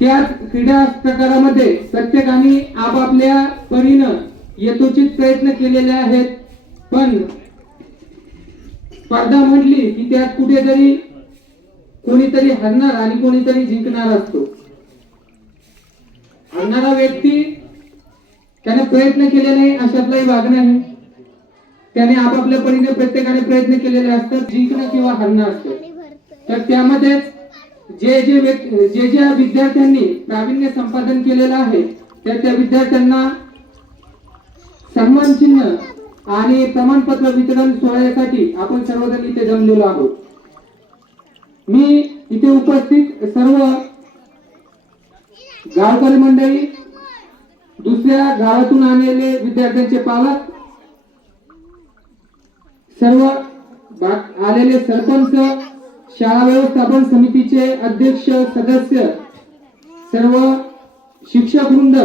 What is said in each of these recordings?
त्या क्रीडा प्रकारामध्ये प्रत्येकाने आपापल्या परीनं यथोचित प्रयत्न केलेले आहेत, पण स्पर्धा म्हटली की त्यात कुठेतरी कोणीतरी हरणार आणि कोणीतरी जिंकणार असतो. हरणारा व्यक्ती त्याने प्रयत्न केले नाही अशातलाही भाग नाही. त्याने आपापल्या परीने प्रत्येकाने प्रयत्न केलेले असतात, जिंकणं किंवा हरणं असतं. तर त्यामध्ये जे ज्या विद्यार्थ्यांनी प्रावीण्य संपादन केलेलं आहे त्या विद्यार्थ्यांना सन्मान चिन्ह आणि प्रमाणपत्र वितरण सोहळ्यासाठी आपण सर्वजण इथे जमलेलो आहोत. मी इथे उपस्थित सर्व गावकरी मंडळी, दुसऱ्या गावातून आलेले विद्यार्थ्यांचे पालक, सर्व आलेले सरपंच, शाळा व्यवस्थापन समितीचे अध्यक्ष सदस्य, सर्व शिक्षक वृंद,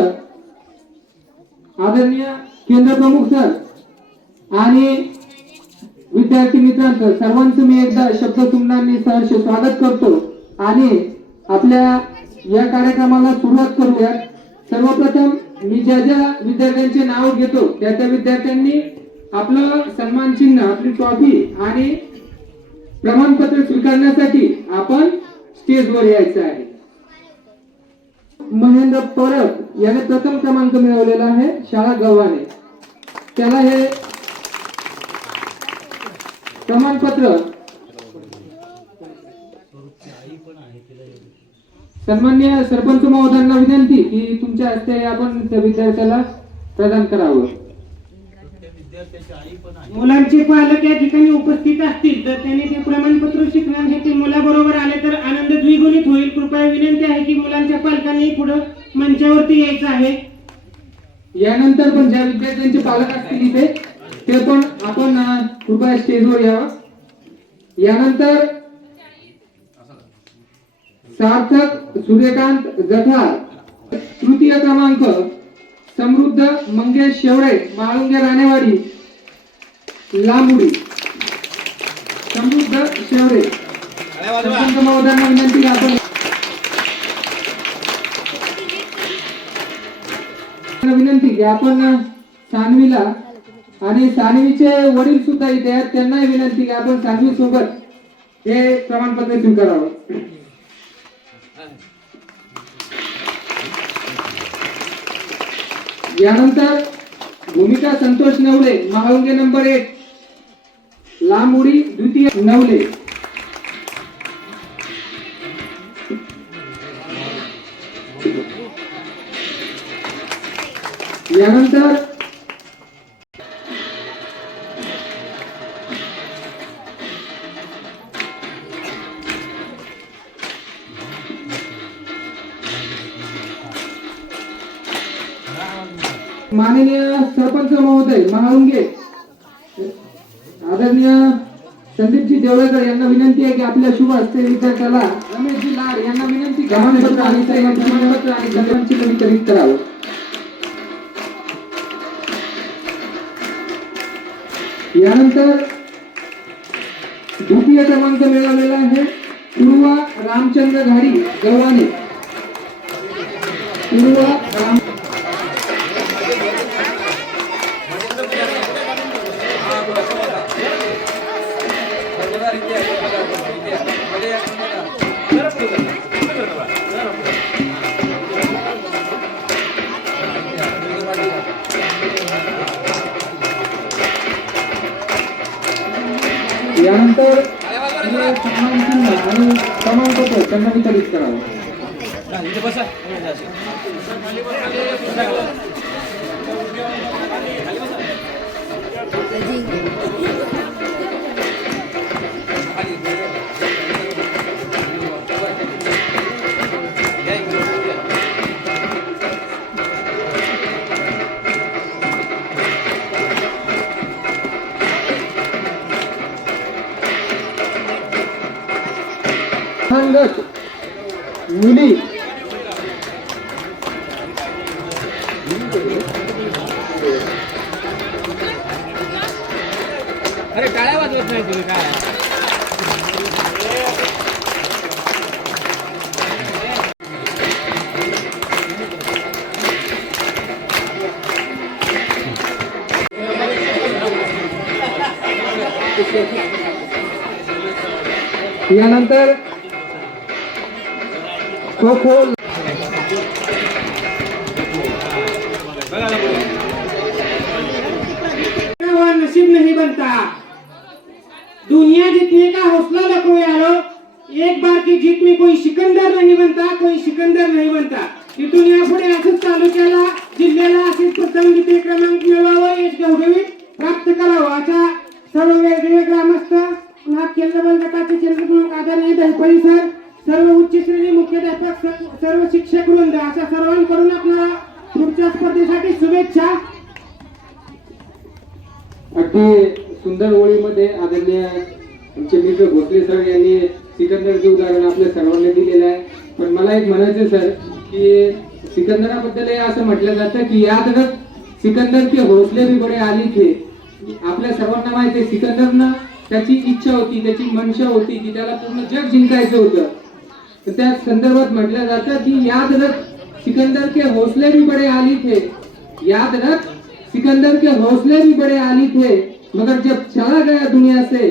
आदरणीय केंद्र प्रमुख सर आणि विद्यार्थी मित्रांचं सर्वांचं मी एकदा शब्दसुमनांनी सहर्ष स्वागत करतो आणि आपल्या या कार्यक्रमाला सुरुवात करूया. सर्वप्रथम मी ज्या विद्यार्थ्यांचे नाव घेतो त्या विद्यार्थ्यांनी आपलं सन्मान चिन्ह, आपली ट्रॉफी आणि प्रमाणपत्र स्वीकारण्यासाठी आपण स्टेजवर यायचं आहे. महेंद्र परब याने प्रथम क्रमांक मिळवलेला आहे, शाळा गव्हाणे. त्याला हे प्रमाणपत्र सन्माननीय सरपंच महोदयांना विनंती की तुमच्या हस्ते आपण त्या विद्यार्थ्याला प्रदान करावं. मुलांचे पालक या ठिकाणी उपस्थित असतील तर त्यांनी ते प्रमाणपत्र स्वीकारण्यासाठी मुलाबरोबर आले तर आनंद द्विगुणित होईल. कृपया विनंती आहे की मुलांच्या पालकांनी पुढे मंचावरती यायचं आहे. यानंतर पण ज्या विद्यार्थ्यांचे पालक असतील इथे ते पण आपण कृपया स्टेजवर यावं. यानंतर सार्थक सूर्यकांत जठार, तृतीय क्रमांक समृद्ध मंगेश शेवळे, माळुंगे राणेवाडी, लांबुडी. समृद्ध शेवळे सरपंच महोदयांना विनंती की आपण विनंती की आपण सानवीला आणि सानवीचे वडील सुद्धा इथे आहेत, त्यांनाही विनंती की आपण सानवी सोबत हे प्रमाणपत्र स्वीकारावं. यानंतर भूमिका संतोष नवले, महाळुंगे नंबर 1, लांबुडी द्वितीय नवले. यानंतर माननीय सरपंच महोदय महाळुंगे आदरणीय संदीपजी देवळकर यांना विनंती आहे की आपल्या शुभ हस्ते विद्यार्थ्याला रमेशजी लाड यांना विनंती प्रमाणपत्र आणि प्रमाणपत्र आणि सन्मानचिन्ह वितरित करावं. यानंतर द्वितीय क्रमांक मिळवलेला आहे पूर्वा रामचंद्र घाडी गव्हाणे. पूर्वा राम यानंतर आणि प्रमाणपत्र त्यांना वितरित करावं. मुली अरे टाळ्या वाजवत नाही तुम्ही काय? यानंतर खो खो नसीब नहीं बनता, दुनिया जीतने का हौसला लखो यारो, एक बार की जीत में कोई सिकंदर नहीं बनता, कोई सिकंदर नहीं बनता. इथून यापुढे असंच तालुक्याला जिल्ह्याला असेच प्रथम द्वितीय क्रमांक मिळवावं, यश घवघवीत प्राप्त करावं अशा सर्व वेगवेगळे ग्रामस्थ, पुन्हा केंद्रबल गटाचे चंद्रप्रमुख आदरणीय दहिपळी सर, सर्व उच्च श्रेणी मुख्याध्यापक, सर्व शिक्षक वृंद अशा सर्वांकडून आपल्याला पुढच्या स्पर्धेसाठी शुभेच्छा. अगदी सुंदर ओळीमध्ये आदरणीय आमचे मित्र भोसले सर यांनी सिकंदरचे उदाहरण आपल्या सर्वांना दिलेलं आहे. पण मला एक म्हणायचं सर की सिकंदराबद्दल असं म्हटलं जातं की याद रख सिकंदर के हौसले भी बडे आली थे. आपल्या सर्वांना माहिती आहे सिकंदरनं त्याची इच्छा होती, त्याची मनशा होती की त्याला पूर्ण जग जिंकायचं होतं. तर त्या संदर्भात म्हटलं जातं की याद रख सिकंदर के हौसले भी बडे आली थे, याद रख सिकंदर के हौसले भी बड़े आली थे, मगर जब चला गया दुनिया से,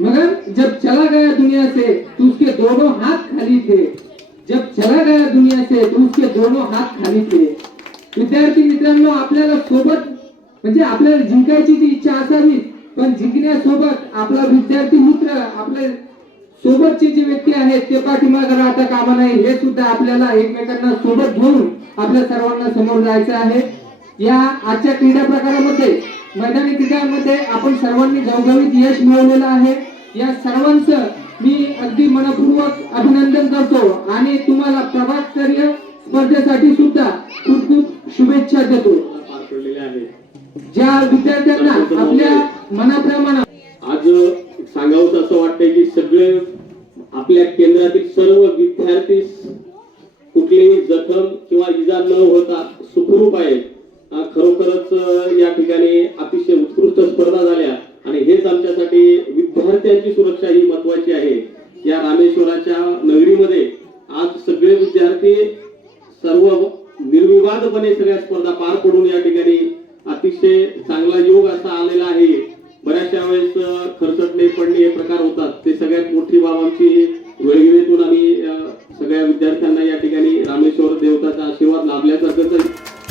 मगर जब चला गया दुनिया से तो उसके दोनों हाथ खाली थे, जब चला गया दुनिया से तो उसके दोनों हात खाली थे. विद्यार्थी मित्रांनो, आपल्याला सोबत म्हणजे आपल्याला जिंकायची ती इच्छा असावी, पण जिंकण्यासोबत आपला विद्यार्थी मित्र, आपले सोबतचे जे व्यक्ती आहेत ते पाठीमागे राहता कामा नाही. हे सुद्धा आपल्याला एकमेकांना सोबत घेऊन आपल्या सर्वांना समोर जायचं आहे. या आजच्या क्रीडा प्रकारामध्ये मैदानी क्रीडांमध्ये आपण सर्वांनी घवघवीत यश मिळवलेलं आहे. या सर्वांचं मी अगदी मनपूर्वक अभिनंदन करतो आणि तुम्हाला प्रभागस्तरीय स्पर्धेसाठी सुद्धा खूप खूप शुभेच्छा देतो. पार पडलेले आहे. ज्या विद्यार्थ्यांना आपल्या मनाप्रमाणे आज सांगावंसं असं वाटतंय की सगळे आपल्या केंद्रातील सर्व विद्यार्थी कुठलीही जखम किंवा इजा न होता सुखरूप आहेत. खरोखरच या ठिकाणी अतिशय उत्कृष्ट स्पर्धा झाल्या आणि हेच आमच्यासाठी विद्यार्थ्यांची सुरक्षा ही महत्वाची आहे. या रामेश्वराच्या नगरीमध्ये आज सगळे विद्यार्थी सर्व निर्विवादपणे सगळ्या स्पर्धा पार पडून या ठिकाणी अतिशय चांगला योग असा आलेला आहे. बऱ्याचशा वेळेस खरचटणे पडणे हे प्रकार होतात, ते सगळ्यात मोठी बाब आमची वेळगिरीतून आम्ही सगळ्या विद्यार्थ्यांना या ठिकाणी रामेश्वर देवताचा आशीर्वाद लाभल्यासारखंच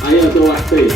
आहे असं वाटतंय.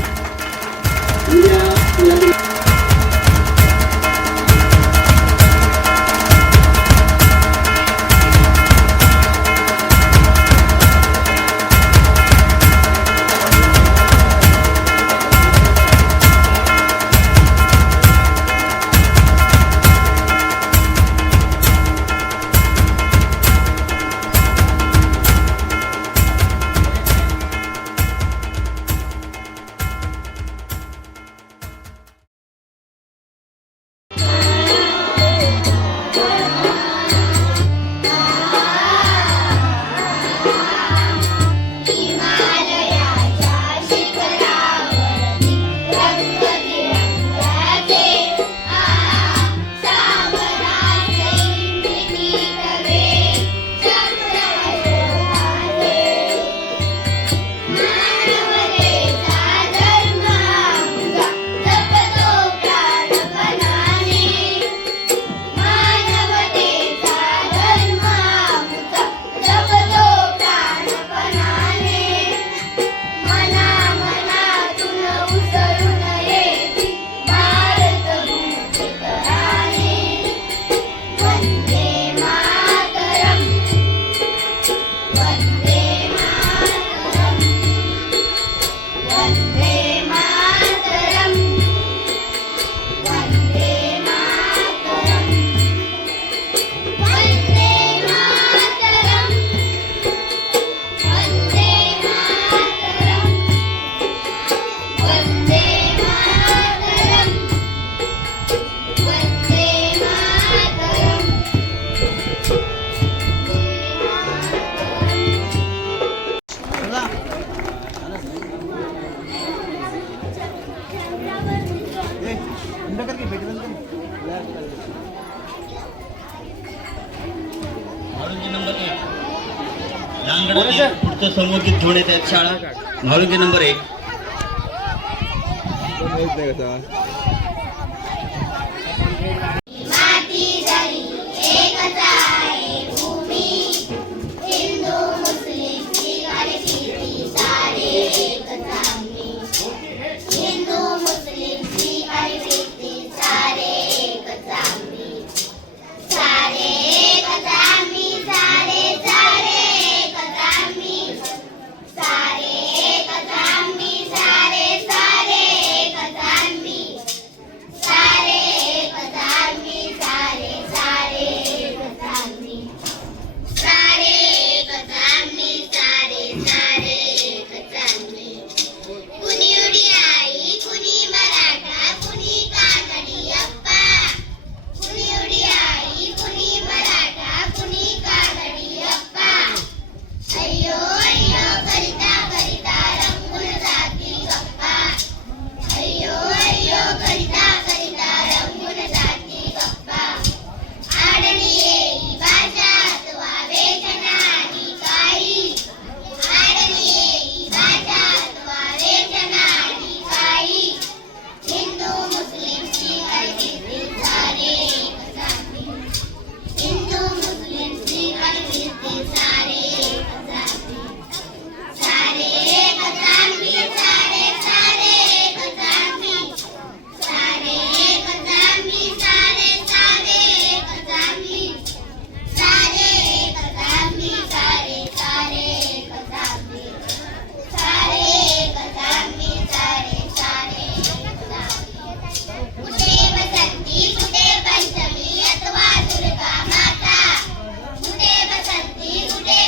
पुढचं संबोधित घेऊन येत आहेत शाळा म्हाळुंगे नंबर 1. माती जरी एकच कुठे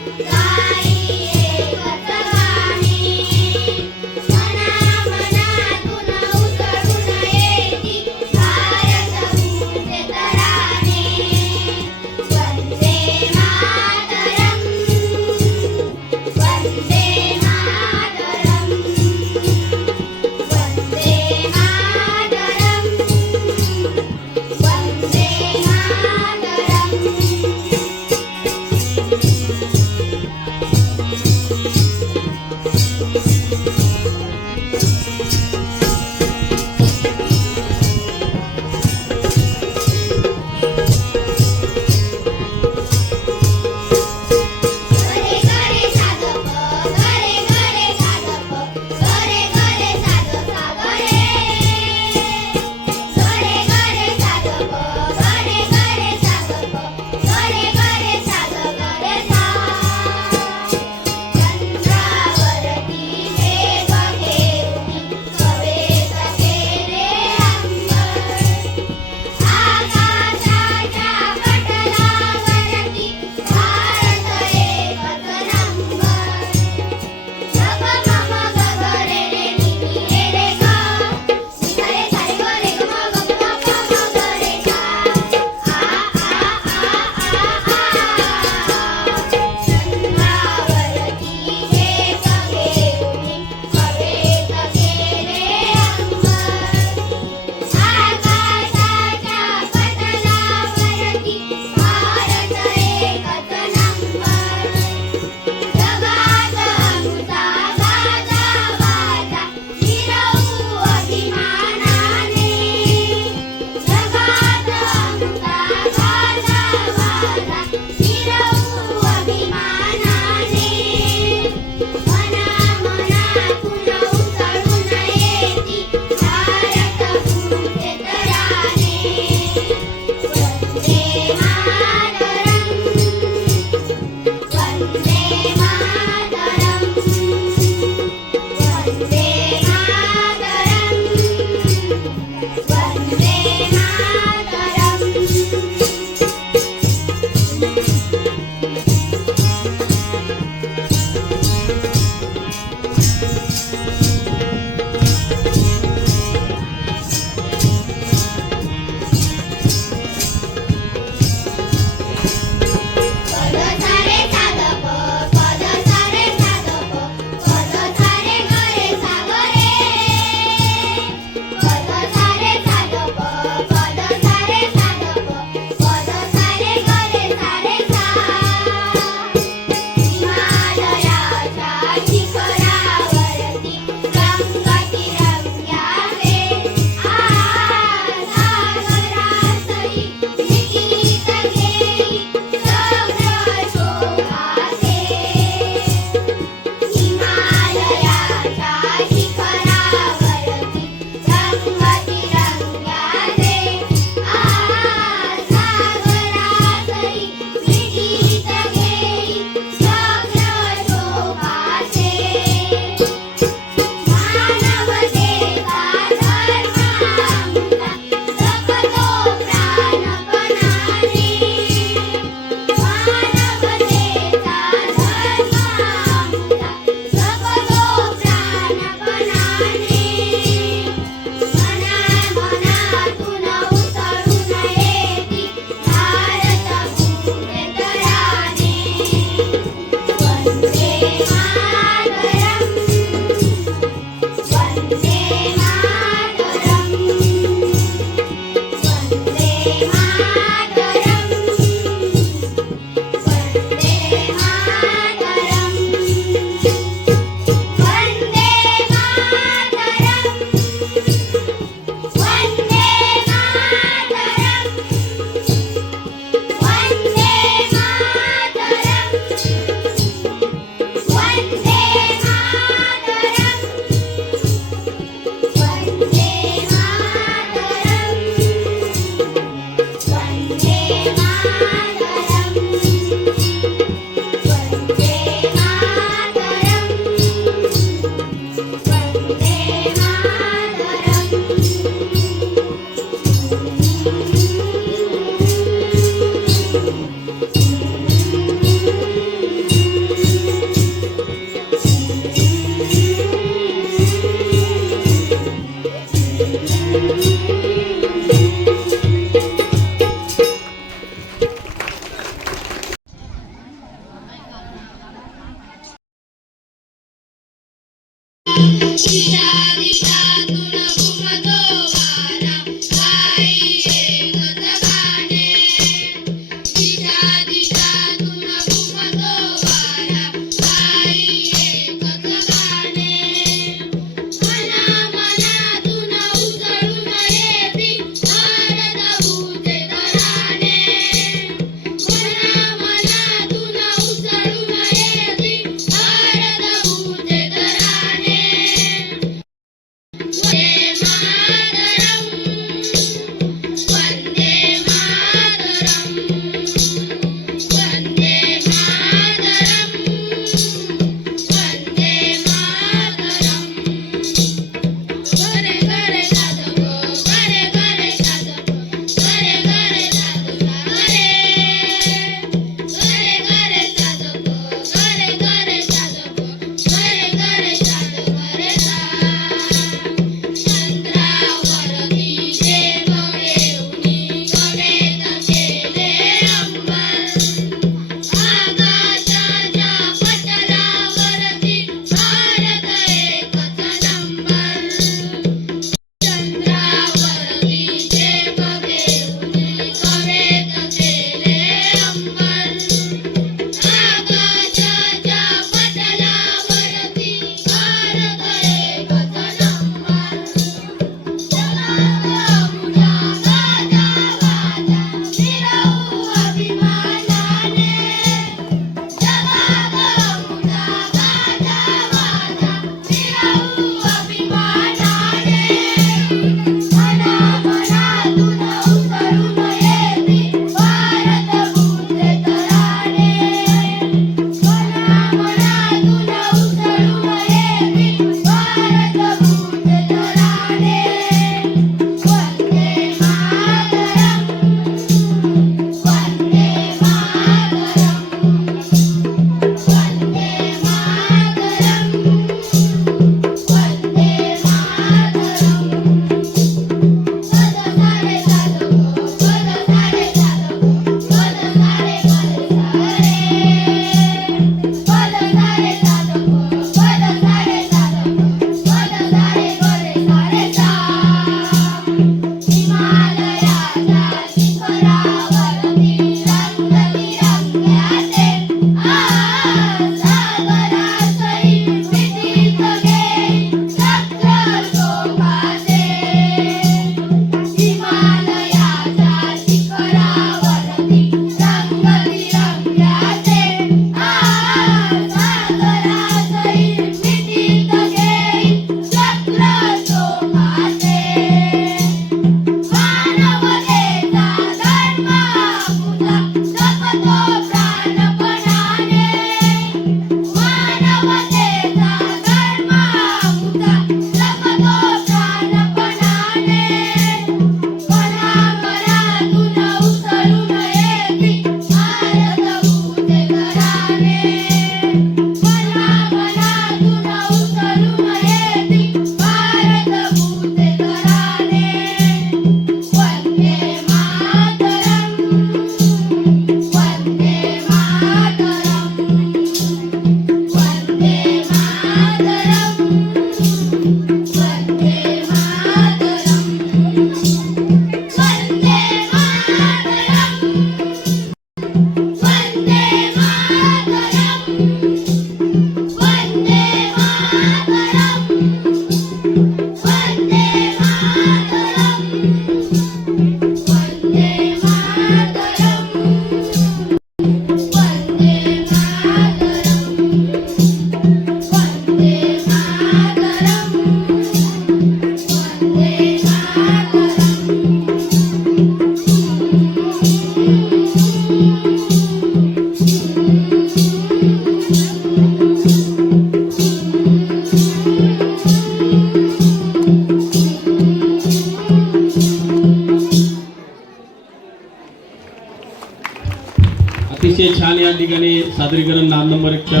अतिशय छान या ठिकाणी सादरीकरण नाम नंबर 1 च्या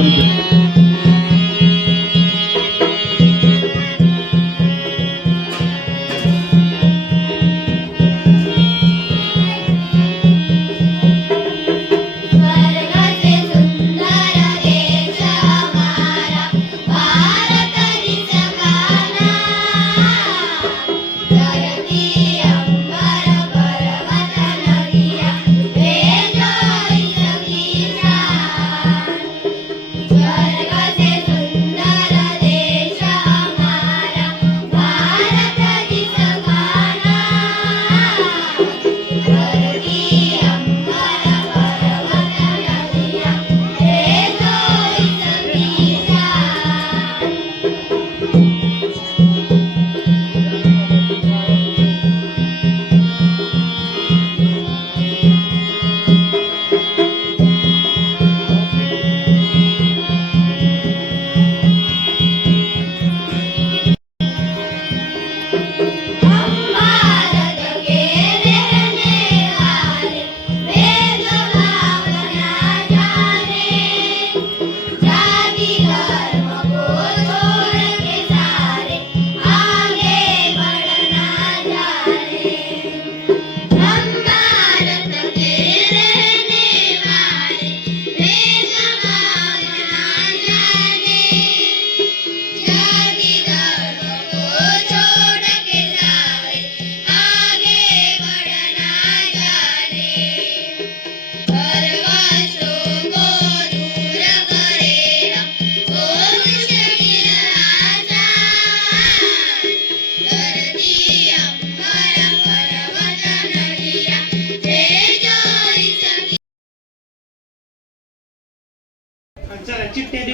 स्वर्गाचे सुंदर देश हमारा भारत देश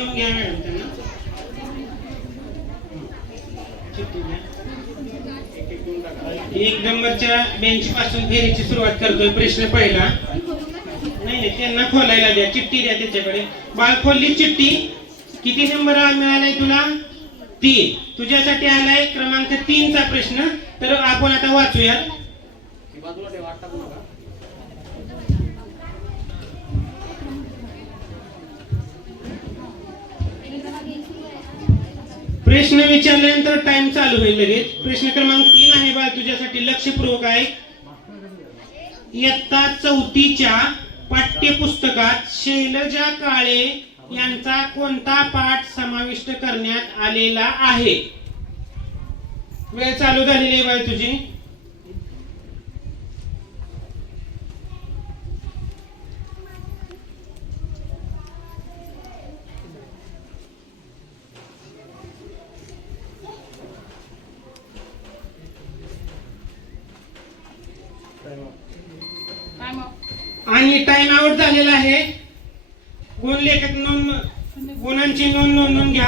देऊन घ्या मॅडम त्यांना. चिठ्ठी द्या. एक नंबरच्या बेंच पासून फेरीची सुरुवात करतोय. प्रश्न पहिला. नाही त्यांना खोलायला द्या. चिठ्ठी द्या त्याच्याकडे. बाळ खोलली चिठ्ठी. किती नंबर मिळालाय तुला? 3. तुझ्यासाठी आलाय क्रमांक 3 चा प्रश्न. तर आपण आता वाचूया. प्रश्न विचारल्यानंतर टाइम चालू होईल लगेच. प्रश्न क्रमांक 3 आहे बाळ तुझ्यासाठी. लक्षपूर्वक आहे. इयत्ता 4च्या पाठ्यपुस्तकात शैलजा काळे यांचा कोणता पाठ समाविष्ट करण्यात आलेला आहे? वेळ चालू झालेली आहे बाळ तुझी. आणि टाइम आउट झालेला आहे. गुण लेखक गुणांची नोंद नोंदवून घ्या.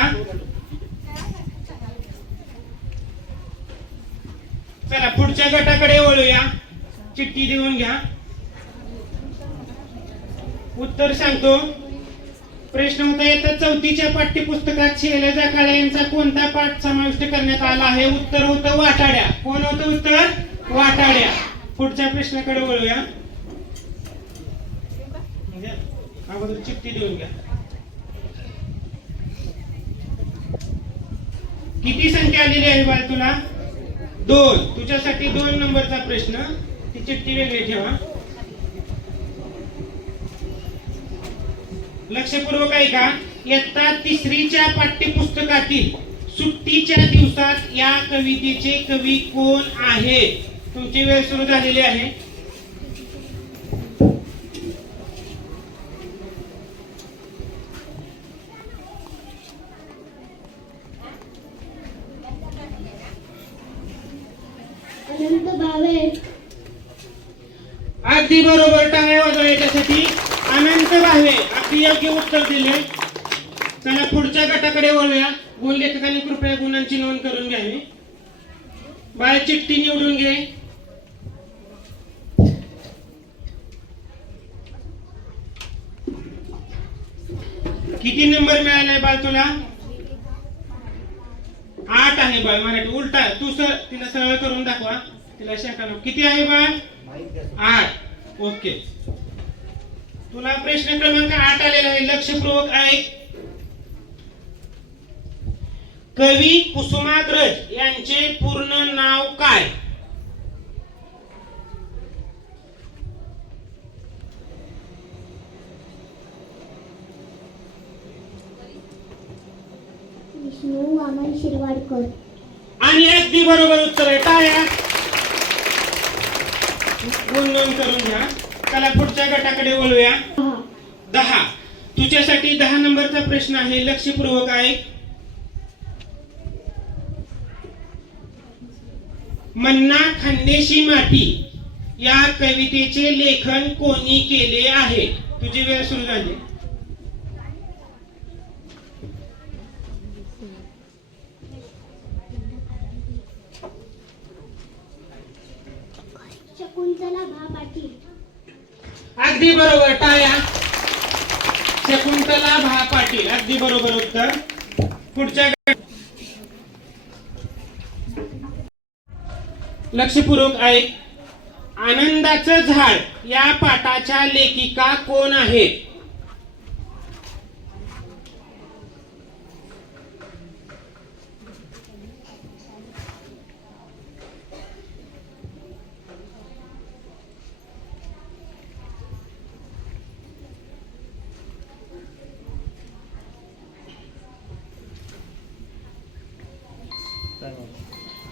चला पुढच्या गटाकडे वळूया. चिठ्ठी देऊन घ्या. उत्तर सांगतो. प्रश्न होता येतात 4च्या पाठ्यपुस्तकात शैलजा काळे यांचा कोणता पाठ समाविष्ट करण्यात आला आहे? उत्तर होतं वाटाड्या. कोण होतं उत्तर? वाटाड्या. पुढच्या प्रश्नाकडे वळूया. अगोदर चिठ्ठी देऊन घ्या. किती संख्या आलेली आहे बाळ तुला? 2. तुझ्यासाठी 2 नंबरचा प्रश्न. ती चिठ्ठी वेगळी ठेवा. लक्षपूर्वक आहे का? इयत्ता 3च्या पाठ्यपुस्तकातील सुट्टीच्या दिवसात या कवितेचे कवी कोण आहे? तुमची वेळ सुरू झालेली आहे. अनंत भावे. अगदी बरोबर. टाळ्या वाजवा याच्यासाठी. अनंत भावे अगदी योग्य उत्तर दिले. चला पुढच्या गटाकडे वळूया. गुण लेखकांनी कृपया गुणांची नोंद करून घ्यावी. बाळ चिठ्ठी निवडून घे. किती नंबर मिळालाय बाळ तुला? 8 आहे बाळ. मराठी उलटा. तू तिला सरळ करून दाखवा. तिला शंका नको. किती आहे बाळ? 8. ओके. तुला प्रश्न क्रमांक 8 आलेला आहे. लक्षपूर्वक आहे. कवी कुसुमाग्रज यांचे पूर्ण नाव काय? विष्णू वामन शिरवाडकर. आणि अगदी बरोबर उत्तर आहे. टाळ्या. गुण नोंद करून घ्या. चला पुढच्या गटाकडे वळूया. 10. तुझ्यासाठी 10 नंबरचा प्रश्न आहे. लक्षपूर्वक आहे. मन्ना खांदेशी माती या कवितेचे लेखन कोणी केले आहे? तुझी वेळ सुरू झाली. शकुंतला भा पाटील. अगदी बरोबर. टाळ्या. शकुंतला भा पाटील. अगदी बरोबर उत्तर. पुढच्या लक्षपूर्वक आहे. आनंदाचं झाड या पाठाच्या लेखिका कोण आहेत?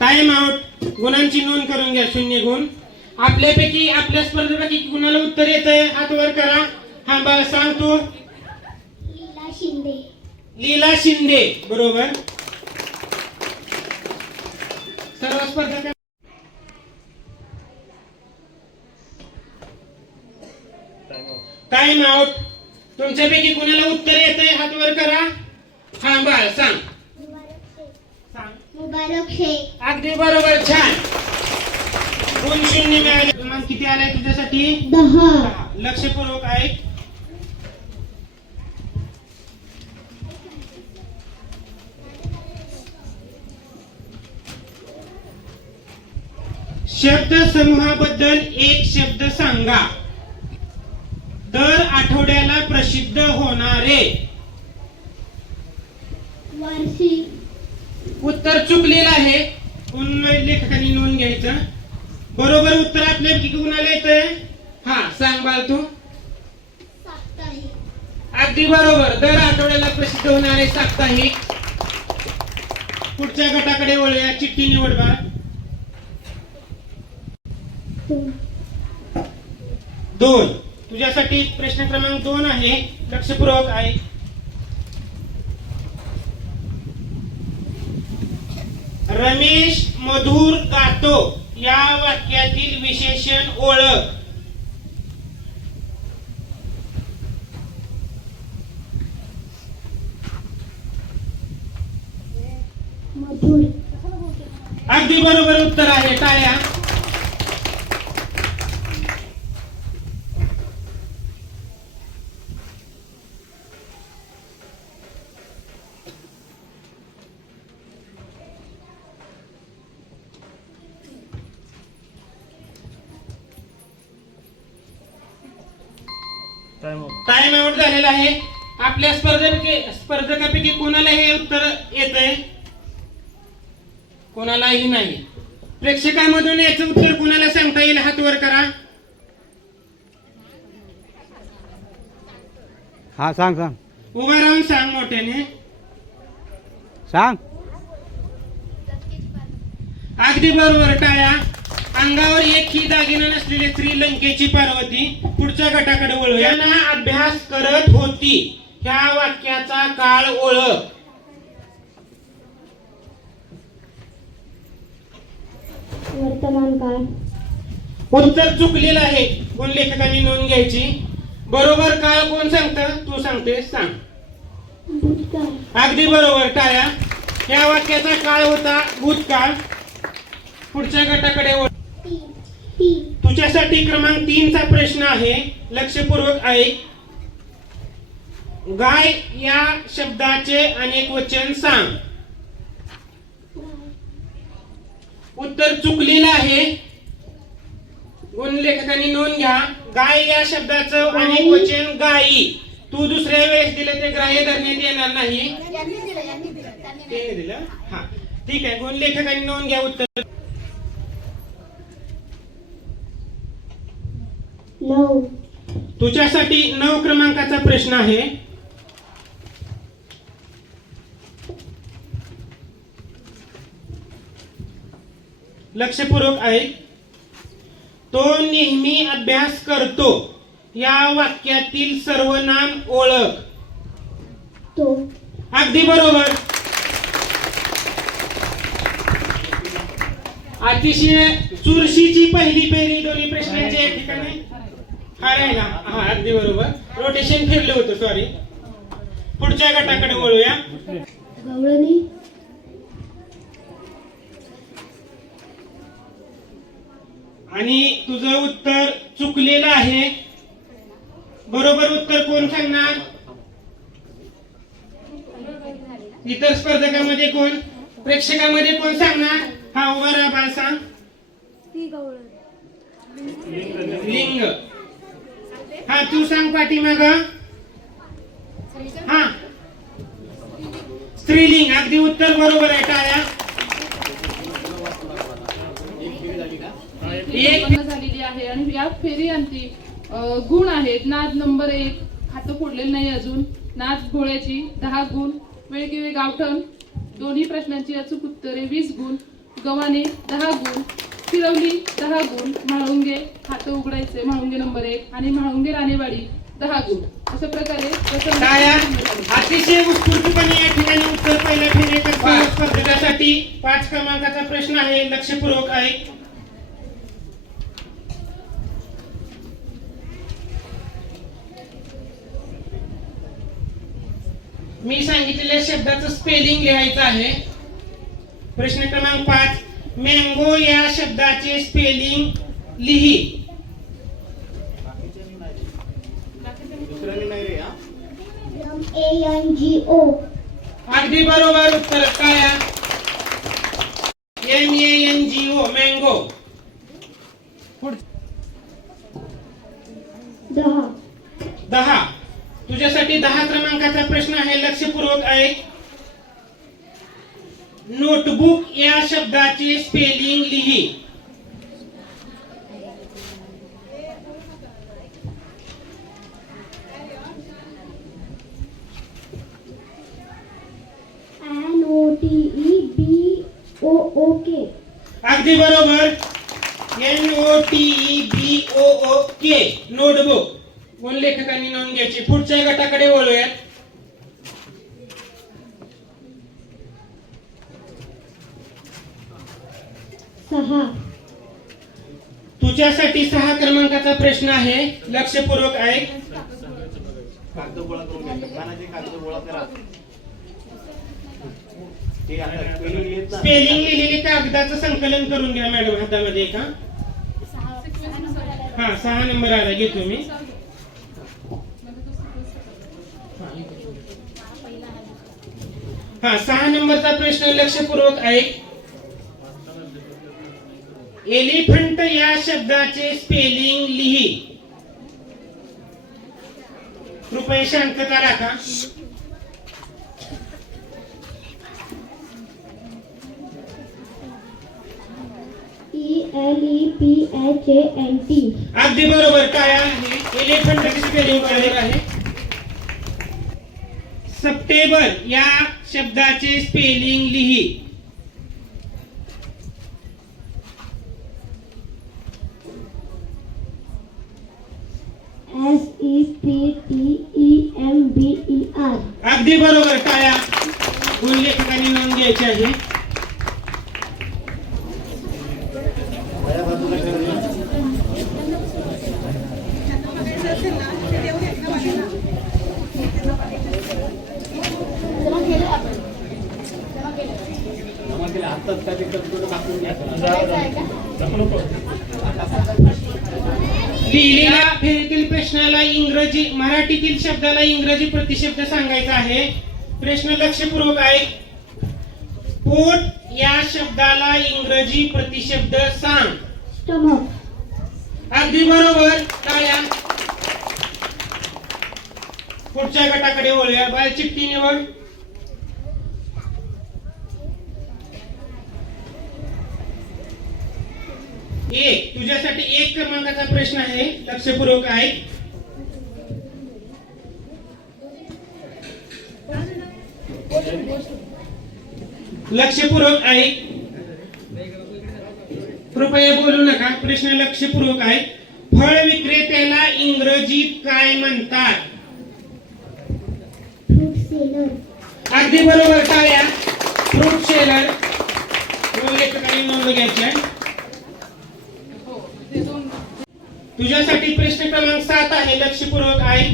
Time out. गुणांची नोंद करून घ्या. 0 गुण. आपल्यापैकी आपल्या स्पर्धेपैकी कुणाला उत्तर येतंय? हात वर करा. हा बाळा सांग तू. लीला शिंदे. लीला शिंदे. बरोबर. सर्व स्पर्धक टाइम आउट. तुमच्यापैकी कुणाला उत्तर येतंय? हात वर करा. हा बाळ सांग. सांग. मुबारक शेख. अगदी बरोबर, छान. गुण शून्य मिळाले. मग किती आलाय तुझ्यासाठी? 10. लक्षपूर्वक ऐक. शब्द समूहाबद्दल एक शब्द सांगा. दर आठवड्याला प्रसिद्ध होणारे. वार्षिक. उत्तर चुकलेलं आहे. पुन्हा लेखकांनी नोंद घ्यायचं. बरोबर उत्तर आपल्यापैकी कुणाला येतंय? हा सांग बाळ तू. साप्ताहिक. अगदी बरोबर. दर आठवड्याला प्रसिद्ध होणारे साप्ताहिक. पुढच्या गटाकडे वळूया. चिठ्ठी निवड बाळ. 2. तुझ्यासाठी प्रश्न क्रमांक 2 आहे. लक्षपूर्वक आहे. रमेश मधुर गातो या वाक्यातील विशेषण ओळख. मधुर. अगदी बरोबर उत्तर आहे. टाळ्या. टाइम आउट झालेला आहे. आपल्या स्पर्धकापैकी कोणाला हे उत्तर येतंय? कोणालाही नाही. प्रेक्षकांमधून याचं उत्तर कोणाला सांगता येईल? हात वर करा. हा सांग सांग उभा राहून सांग मोठ्याने. सांग. अगदी बरोबर. टाळ्या. अंगावर एकही दागिना नसलेले श्रीलंकेची पार्वती. पुढच्या गटाकडे वळूया. ना अभ्यास करत होती ह्या वाक्याचा काळ ओळख. वर्तमान काळ. उत्तर चुकलेलं आहे. कोण लेखकांनी नोंद घ्यायची. बरोबर काळ कोण सांगतं? तू सांगतेस. सांग. भूतकाळ. अगदी बरोबर. टाळ्या. या वाक्याचा काळ होता भूतकाळ. पुढच्या गटाकडे वळ. 3. तुझ्यासाठी क्रमांक 3 चा प्रश्न आहे. लक्षपूर्वक ऐक. गाय या शब्दाचे अनेक वचन सांग. उत्तर चुकलेलं आहे. गुण लेखकांनी नोंद घ्या. गाय या शब्दाचं अनेक वचन गायी. तू दुसऱ्या वेळेस दिलं ते ग्राह्य धरण्यात येणार नाही. ते दिलं. हा ठीक आहे. गुण लेखकांनी नोंद घ्या. उत्तर 9. तुझ्यासाठी 9 क्रमांकाचा प्रश्न आहे. लक्षपूर्वक ऐक. तो नेहमी अभ्यास करतो या वाक्यातील सर्वनाम ओळख. तो. अगदी बरोबर. अतिशय चुरशीची पहिली पेरी. दोन्ही प्रश्नांचे एक ठिकाणी हा राहिला. हा अगदी बरोबर. रोटेशन फिरलं होतं. सॉरी. पुढच्या गटाकडे वळूया. गवळणी. आणि तुझं उत्तर चुकलेलं आहे. बरोबर उत्तर कोण सांगणार? इतर स्पर्धकांमध्ये कोण? प्रेक्षकांमध्ये कोण सांगणार? हा उभा राहा बाळ. सांग. लिंग. हा तू सांग पाठीमाग. हा स्त्रीलिंग. अगदी उत्तर बरोबर आहे. टाळ्या. एक झालेली आहे आणि या फेरी अंती गुण आहेत. नाद नंबर 1 खातं फोडलेलं नाही अजून. नाद घोड्याची 10 गुण. वेळ किंवा गावठण दोन्ही प्रश्नांची अचूक उत्तरे 20 गुण. गव्हाणे 10 गुण. फिरवली 10 गुण. म्हाळुंगे खातं उघडायचे म्हाळुंगे नंबर 1 आणि म्हाळुंगे राणेवाडी 10 गुण. अशा प्रकारे टाळ्या. अतिशय उत्स्फूर्तपणे या ठिकाणी उत्तर पहिल्या फेरीकरता स्पर्धकासाठी 5 क्रमांकाचा प्रश्न आहे. लक्षपूर्वक ऐक. मी सांगितलेल्या शब्दाचं स्पेलिंग लिहायचं आहे. प्रश्न क्रमांक 5, मँगो या शब्दाचे स्पेलिंग लिही. MANGO. अगदी बरोबर उत्तर. काय MANGO मँगो. 10. तुझ्यासाठी 10 क्रमांकाचा प्रश्न आहे. लक्षपूर्वक ऐक. नोटबुक या शब्दाचे स्पेलिंग लिही. NOTEBOOK. अगदी बरोबर. NOTEBOOK notebook. कोण लेखकांनी नोंद घ्यायची. पुढच्या गटाकडे वळूयात. तुझ्यासाठी 6 क्रमांकाचा प्रश्न आहे. लक्षपूर्वक ऐक. स्पेलिंग लिहिलेले कागदाचं संकलन करून घ्या मॅडम हातामध्ये का. हा 6 नंबर आला. घेतो मी. हा 6 नंबरचा प्रश्न लक्षपूर्वक ऐक. एलिफंट या शब्दाचे स्पेलिंग लिही. कृपया शांतता राखा. ELEPHANT. अगदी बरोबर. काय आहे एलिफंटची स्पेलिंग बरोबर आहे. सप्टेंबर या शब्दाचे स्पेलिंग लिही. SEPTEMBER. अगदी बरोबर. टाळ्या. गुण लेखकांनी नोंद घ्यायची आहे. लिहिलेल्या फेरीतील प्रश्नाला इंग्रजी मराठीतील शब्दाला इंग्रजी प्रतिशब्द सांगायचा आहे. प्रश्न लक्षपूर्वक ऐक. पोट या शब्दाला इंग्रजी प्रतिशब्द सांग. Stomach. अगदी बरोबर. टाळ्या. पुढच्या गटाकडे वळूया. बाय चिठ्ठी निवड. तुझ्यासाठी 1 क्रमांकाचा प्रश्न आहे. लक्षपूर्वक ऐक. लक्षपूर्वक ऐक. कृपया बोलू नका. प्रश्न लक्षपूर्वक ऐक. फळ विक्रेत्याला इंग्रजीत काय म्हणतात. Fruit seller. अगदी बरोबर. टाळ्या. Fruit seller. लेखकांनी नोंद घ्यायची आहे. तुझ्यासाठी प्रश्न क्रमांक 7 आहे. लक्षपूर्वक ऐक.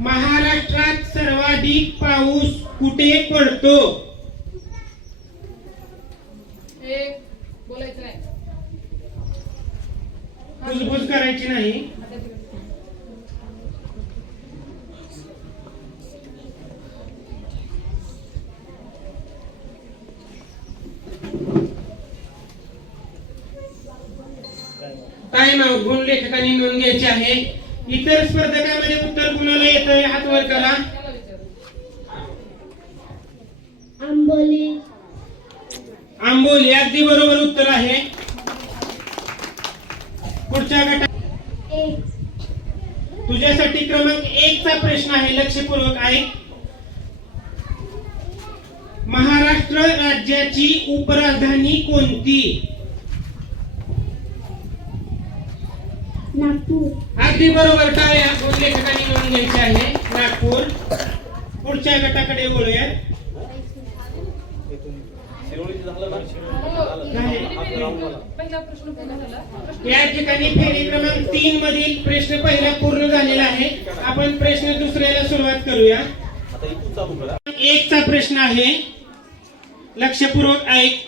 महाराष्ट्रात सर्वाधिक पाऊस कुठे पडतो. बोलायचं नाही. कुजबुज करायची नाही. Time out. गुण लेखकांनी नोंद घ्यायची आहे. इतर स्पर्धकांमध्ये उत्तर कुणाला येतंय हात वर करा. आंबोली. आंबोली. अगदी बरोबर उत्तर आहे. पुढच्या गटात तुझ्यासाठी क्रमांक 1 चा प्रश्न आहे. लक्षपूर्वक ऐक. महाराष्ट्र राज्याची उपराजधानी कोणती. नागपूर. अगदी बरोबर. टाळ्या. दोन लेखकांनी नोंद घ्यायची आहे. नागपूर. पुढच्या गटाकडे वळूया. पहिला प्रश्न पूर्ण झाला. या ठिकाणी फेरी क्रमांक 3 मधील प्रश्न पहिला पूर्ण झालेला आहे. आपण प्रश्न दुसऱ्याला सुरुवात करूया. 1 चा प्रश्न आहे, लक्षपूर्वक ऐक.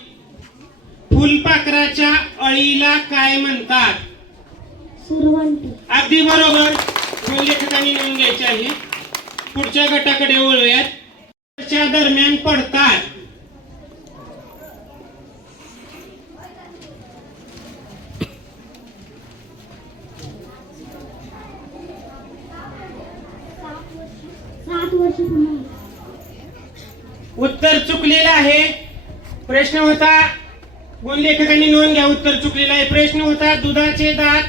फुलपाखराच्या अळीला काय म्हणतात? सुरवंटी. अगदी बरोबर. दोन लेखकांनी नोंद घ्यायची आहे. पुढच्या गटाकडे वळूयात. च्या दरम्यान पडतात. सात वर्ष पूर्ण. उत्तर चुकलेलं आहे. प्रश्न होता, दोन लेखकांनी नोंद घ्या, उत्तर चुकलेलं आहे. प्रश्न होता, दुधाचे दात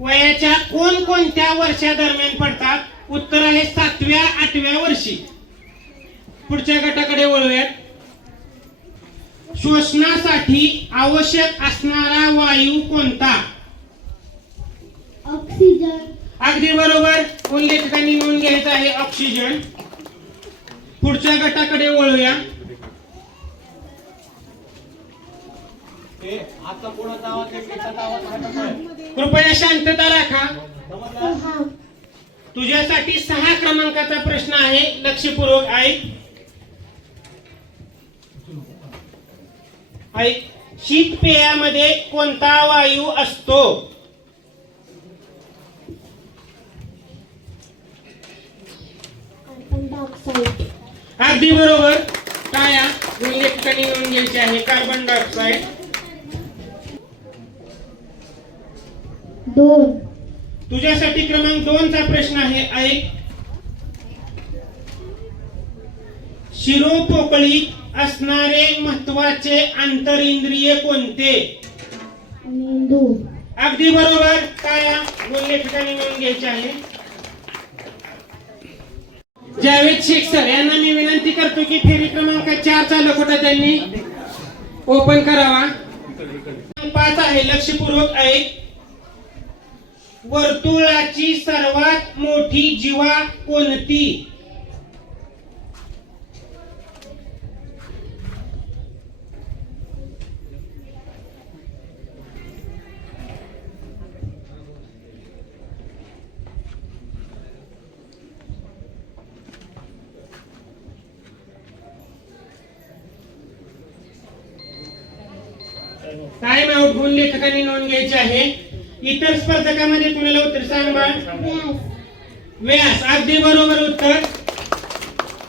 वयाच्या कोणकोणत्या वर्षादरम्यान पडतात? उत्तर आहे 7व्या 8व्या वर्षी. पुढच्या गटाकडे वळूयात. श्वसनासाठी आवश्यक असणारा वायू कोणता? ऑक्सिजन. अगदी बरोबर. दोन लेखकांनी नोंद घ्यायचं आहे, ऑक्सिजन. पुढच्या गटाकडे वळूया. कृपया शांतता राखा. 6. तुझ्यासाठी 6 क्रमांकाचा प्रश्न आहे, लक्षपूर्वक ऐक. ऐक. शीतपेयामध्ये कोणता वायू असतो? Carbon dioxide. अगदी बरोबर. काया दोन लेखकांनी नोंद घ्यायची आहे, कार्बन डायऑक्साइड. 2. तुझ्यासाठी क्रमांक 2 चा प्रश्न आहे, ऐक. शिरोपोकळीत असणारे महत्वाचे आंतरिंद्रिय कोणते? मेंदू. अगदी बरोबर. काया दोन लेखकांनी नोंद घ्यायची आहे. जावेद शेख सर यांना मी विनंती करतो की फेरी क्रमांक 4 चा लकोटा त्यांनी ओपन करावा. 5 आहे, लक्षपूर्वक ऐक. वर्तुळाची सर्वात मोठी जीवा कोणती? Time out. दोन लेखकांनी नोंद घ्यायची आहे. इतर स्पर्धकांमध्ये कुणाला उत्तर सांग बा? व्यास. व्यास. अगदी बरोबर उत्तर.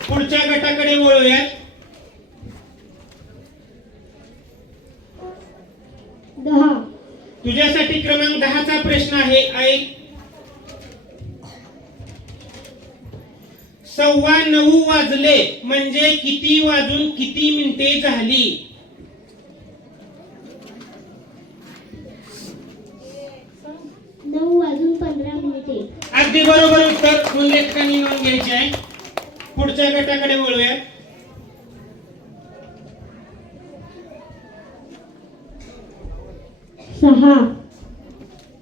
पुढच्या गटाकडे वळूयात. 10. तुझ्यासाठी क्रमांक 10 चा प्रश्न आहे, ऐक. 9:15 वाजले म्हणजे किती वाजून किती मिनिटे झाली? 9:15. अगदी बरोबर उत्तर. दोन लेखकांनी नोंद घ्यायची आहे. पुढच्या गटाकडे वळूयात. 6.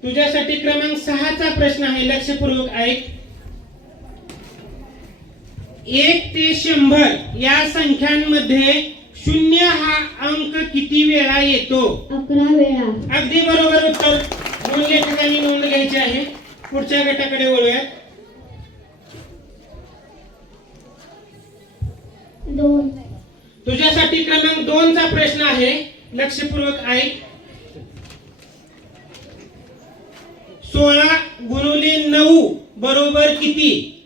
तुझ्यासाठी क्रमांक 6 चा प्रश्न आहे, लक्षपूर्वक ऐक. 1 ते 100 या संख्यांमध्ये 0 हा अंक किती वेळा येतो? 11 वेळा. अगदी बरोबर उत्तर. दोन लेखकांनी नोंद घ्यायची आहे. पुढच्या गटाकडे वळूयात. 2. तुझ्यासाठी क्रमांक 2 चा प्रश्न आहे, लक्षपूर्वक ऐक. 16 गुणिले 9 बरोबर किती?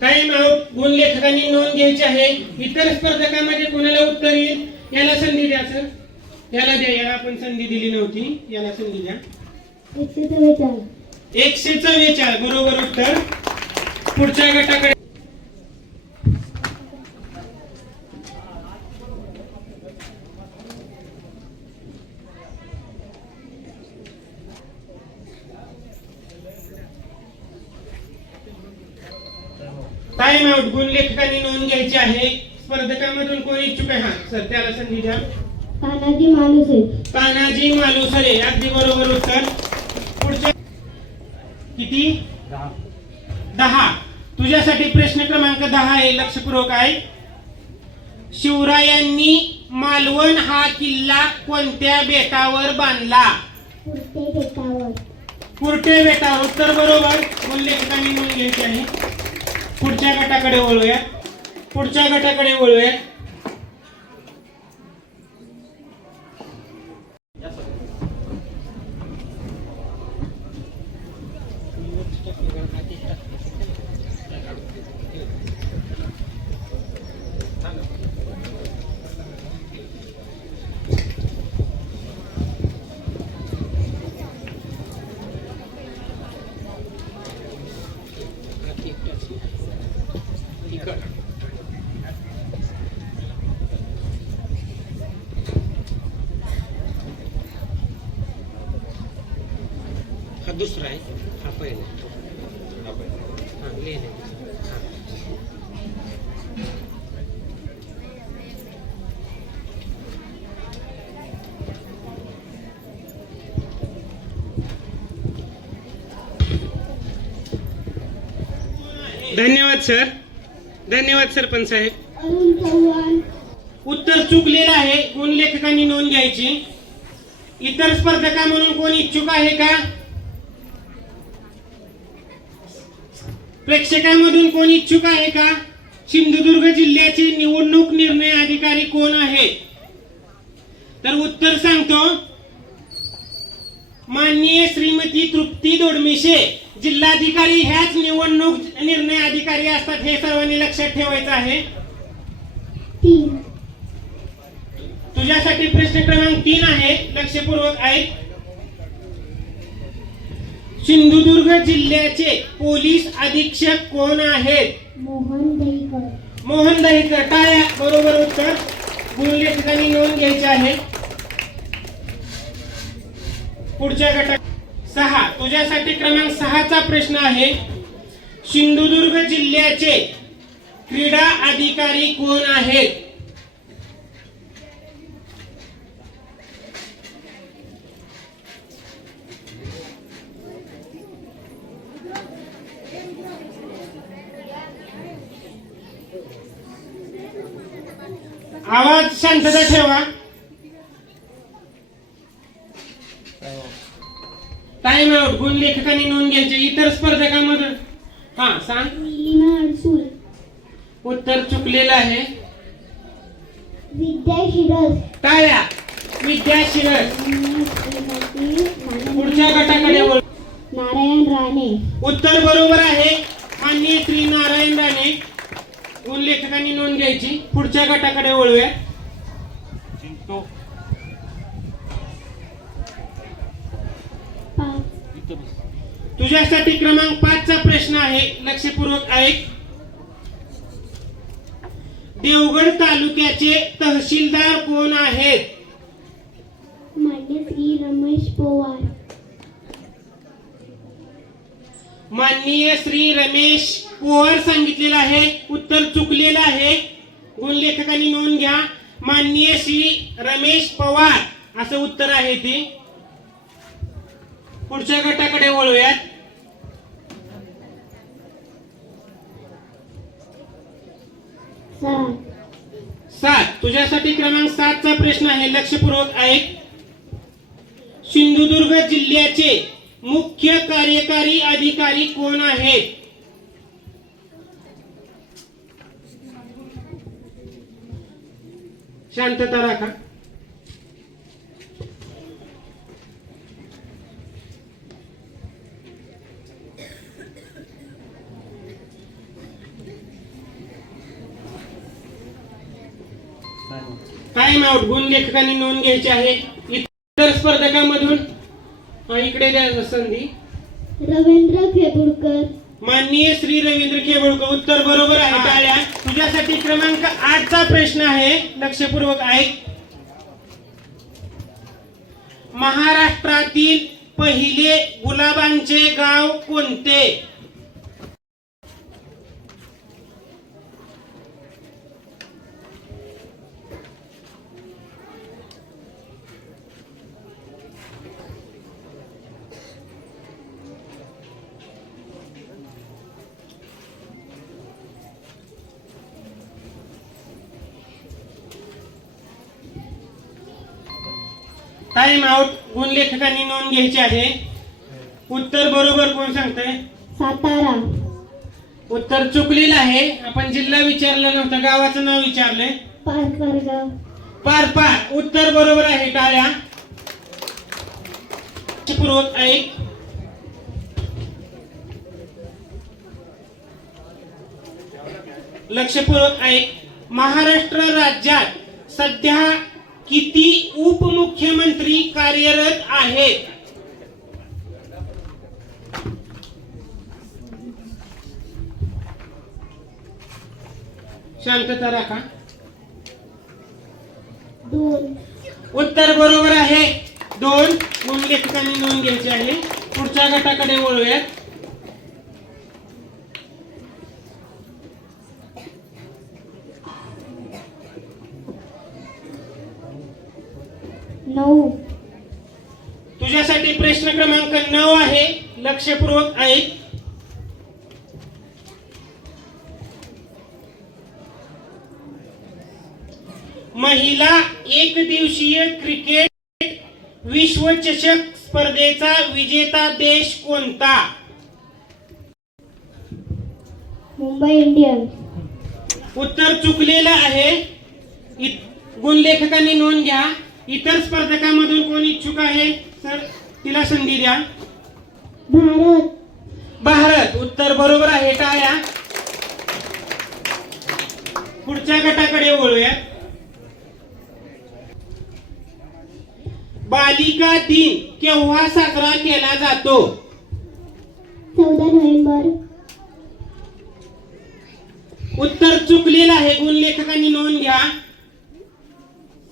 Time out. दोन लेखकांनी नोंद घ्यायची आहे. इतर स्पर्धकांमध्ये कोणाला उत्तर येईल? याला संधी द्या सर. याला द्या. याला आपण संधी दिली नव्हती. याला संधी द्या. 144. 144 बरोबर उत्तर. पुढच्या गटाकडे. Time time out. गुण लेखकांनी नोंद घ्यायची आहे. स्पर्धकांमधून कोणी इच्छुक आहे? हा सर, त्याला संधी द्या. तानाजी मालुसरे. तानाजी मालुसरे. अगदी बरोबर उत्तर. पुढच्या किती? 10. तुझ्यासाठी प्रश्न क्रमांक 10 आहे. लक्षपूर्वक आहे. शिवरायांनी मालवण हा किल्ला कोणत्या बेटावर बांधला? पुरते बेटावर. कुर्टे बेटावर. उत्तर बरोबर. गुण लेखकांनी नोंद घ्यायची आहे. पुढच्या गटाकडे वळूया. हा दुसरा आहे. हा पहिला. हा, लिहिले. हा. धन्यवाद सर. धन्यवाद सरपंच साहेब. अरुण चव्हाण. उत्तर चुकलेलं आहे. गुण लेखकांनी नोंद घ्यायची. इतर स्पर्धका म्हणून कोणी इच्छुक आहे का? प्रेक्षकांमधून कोणी इच्छुक आहे का? सिंधुदुर्ग जिल्ह्याचे निवडणूक निर्णय अधिकारी कोण आहेत? तर उत्तर सांगतो. माननीय श्रीमती तृप्ती दोडमिशे जिल्हाधिकारी ह्याच निवडणूक निर्णय अधिकारी असतात. हे सर्वांनी लक्षात ठेवायचं आहे. 3. तुझ्यासाठी प्रश्न क्रमांक 3 आहे. लक्षपूर्वक आहे. सिंधुदुर्ग जिल्ह्याचे पोलीस अधीक्षक कोण आहेत? मोहन दहीकर. मोहन दहीकर. टाळ्या. बरोबर उत्तर. गुण लेखकांनी नोंद घ्यायची आहे. पुढच्या गटात 6. तुझ्यासाठी क्रमांक 6चा प्रश्न आहे. सिंधुदुर्ग जिल्ह्याचे क्रीडा अधिकारी कोण आहेत? आवाज शांतता ठेवा. Time out. गुण लेखकांनी नोंद घ्यायचे. इतर स्पर्धकांमधून हा सांग. नीलिमा अडसूळ. उत्तर चुकलेलं आहे. विद्या शिरस. टाळ्या. विद्या शिरस. पुढच्या गटाकडे वळ. नारायण राणे. उत्तर बरोबर आहे. माननीय श्री नारायण राणे. गुण लेखकांनी नोंद घ्यायची. पुढच्या गटाकडे वळूया. तुझ्यासाठी क्रमांक 5चा प्रश्न आहे. लक्षपूर्वक ऐक. देवगड तालुक्याचे तहसीलदार कोण आहेत? मान्य श्री रमेश पवार. माननीय श्री रमेश पोवार सांगितलेलं आहे. उत्तर चुकलेलं आहे. गुण लेखकांनी नोंद घ्या. माननीय श्री रमेश पवार असं उत्तर आहे ते. पुढच्या गटाकडे वळूयात. 7. तुझ्यासाठी क्रमांक 7चा प्रश्न आहे. लक्षपूर्वक ऐक. सिंधुदुर्ग जिल्ह्याचे मुख्य कार्यकारी अधिकारी कोण आहेत? शांतता राखा. Time out. गुण लेखकांनी नोंद घ्यायची आहे. इतर स्पर्धकांमधून इकडे द्या संधी. रवींद्र खेबुडकर. माननीय श्री रवींद्र केबुळकर. उत्तर बरोबर आहे. टाळ्या. तुझ्यासाठी क्रमांक 8चा प्रश्न आहे. लक्षपूर्वक ऐक. महाराष्ट्रातील पहिले गुलाबांचे गाव कोणते? Time out. गुण लेखकांनी नोंद घ्यायची आहे. उत्तर बरोबर कोण सांगतंय? सातारा. उत्तर चुकलेलं आहे. आपण जिल्हा विचारलं नव्हतं, गावाचं नाव विचारलंय. पारगाव. पार. उत्तर बरोबर आहे. टाळ्या. लक्षपूर्वक ऐक. लक्षपूर्वक ऐक. महाराष्ट्र राज्यात सध्या किती उपमुख्यमंत्री कार्यरत आहेत? शांतता राखा. 2. उत्तर बरोबर आहे. 2. गुण लेखकांनी नोंद घ्यायची आहे. पुढच्या गटाकडे वळूयात. तुझ्यासाठी प्रश्न क्रमांक 9 आहे. लक्षपूर्वक ऐक. महिला एकदिवसीय क्रिकेट विश्वचषक स्पर्धेचा विजेता देश कोणता? मुंबई इंडियन्स. उत्तर चुकलेलं आहे. गुण लेखकांनी नोंद घ्या. इतर स्पर्धकांमधून कोण इच्छुक आहे? सर, तिला संधी द्या. भारत. उत्तर बरोबर आहे. टाळ्या. पुढच्या गटाकडे वळूया. बालिका दिन केव्हा साजरा केला जातो? 14 नोव्हेंबर. उत्तर चुकलेलं आहे. गुण लेखकांनी नोंद घ्या.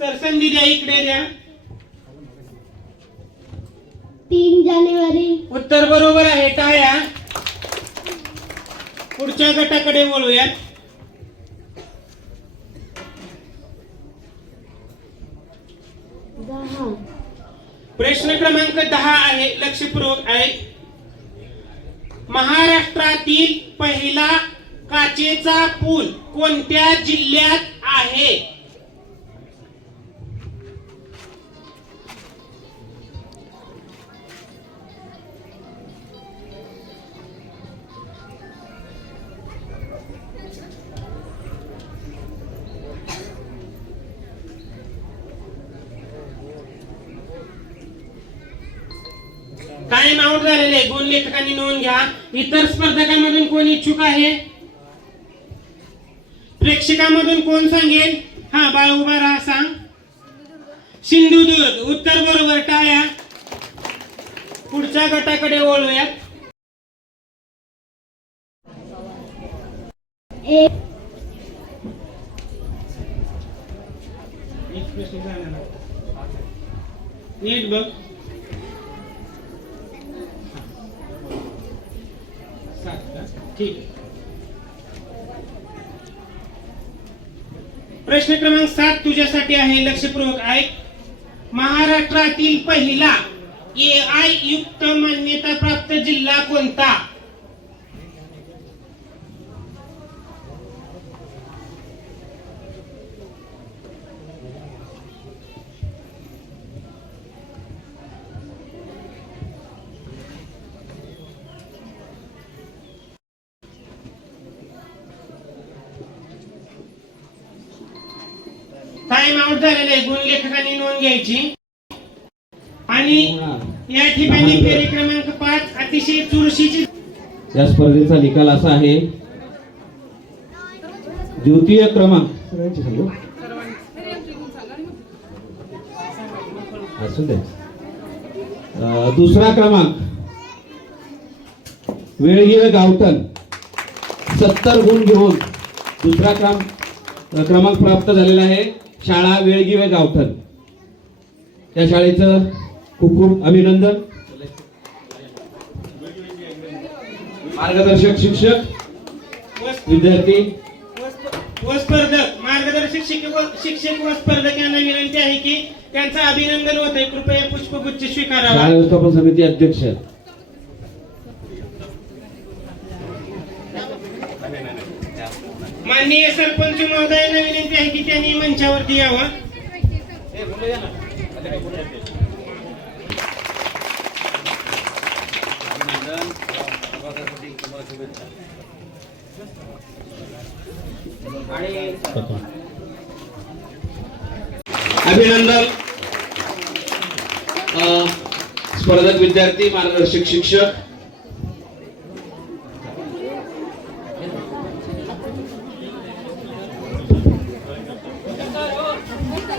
तर संधी द्या. इकडे द्या. 3 जानेवारी. उत्तर बरोबर आहे. टाळ्या. पुढच्या गटाकडे वळूयात. प्रश्न क्रमांक 10 आहे. लक्षपूर्वक ऐक. महाराष्ट्रातील पहिला काचेचा पूल कोणत्या जिल्ह्यात आहे? टाइम आउट झालेले. गुण लेखकांनी नोंद घ्या. इतर स्पर्धकांमधून कोण इच्छुक आहे? प्रेक्षकांमधून कोण सांगेल? हा, बाळ उभा राहा. सांग. सिंधुदुर्ग. उत्तर बरोबर. टाळ्या. पुढच्या गटाकडे वळूयात. 1. नीट बघ. ठीक. प्रश्न क्रमांक 7 तुझ्यासाठी आहे. लक्षपूर्वक ऐक. महाराष्ट्रातील पहिला AI युक्त मान्यता प्राप्त जिल्हा कोणता? टाइम आउट झालेला आहे. गुण लेखकांनी नोंद घ्यायची. आणि या ठिकाणी फेरी क्रमांक 5 अतिशय चुरशीची. या स्पर्धेचा निकाल असा आहे. द्वितीय क्रमांक असू दे. दुसरा क्रमांक वेळगिरे गावठण 70 गुण घेऊन दुसरा क्रमांक प्राप्त झालेला आहे. शाळा वेळगिरे गावठण. या शाळेचं खूप खूप अभिनंदन. मार्गदर्शक शिक्षक विद्यार्थी व स्पर्धक मार्गदर्शक शिक्षक व स्पर्धक यांना विनंती आहे की त्यांचं अभिनंदन होत आहे. कृपया पुष्पगुच्छ स्वीकारावा. शाळा व्यवस्थापन समिती अध्यक्ष माननीय सरपंच महोदयांना विनंती आहे की त्यांनी मंचावरती यावं. अभिनंदन. स्पर्धक विद्यार्थी, मार्गदर्शक शिक्षक.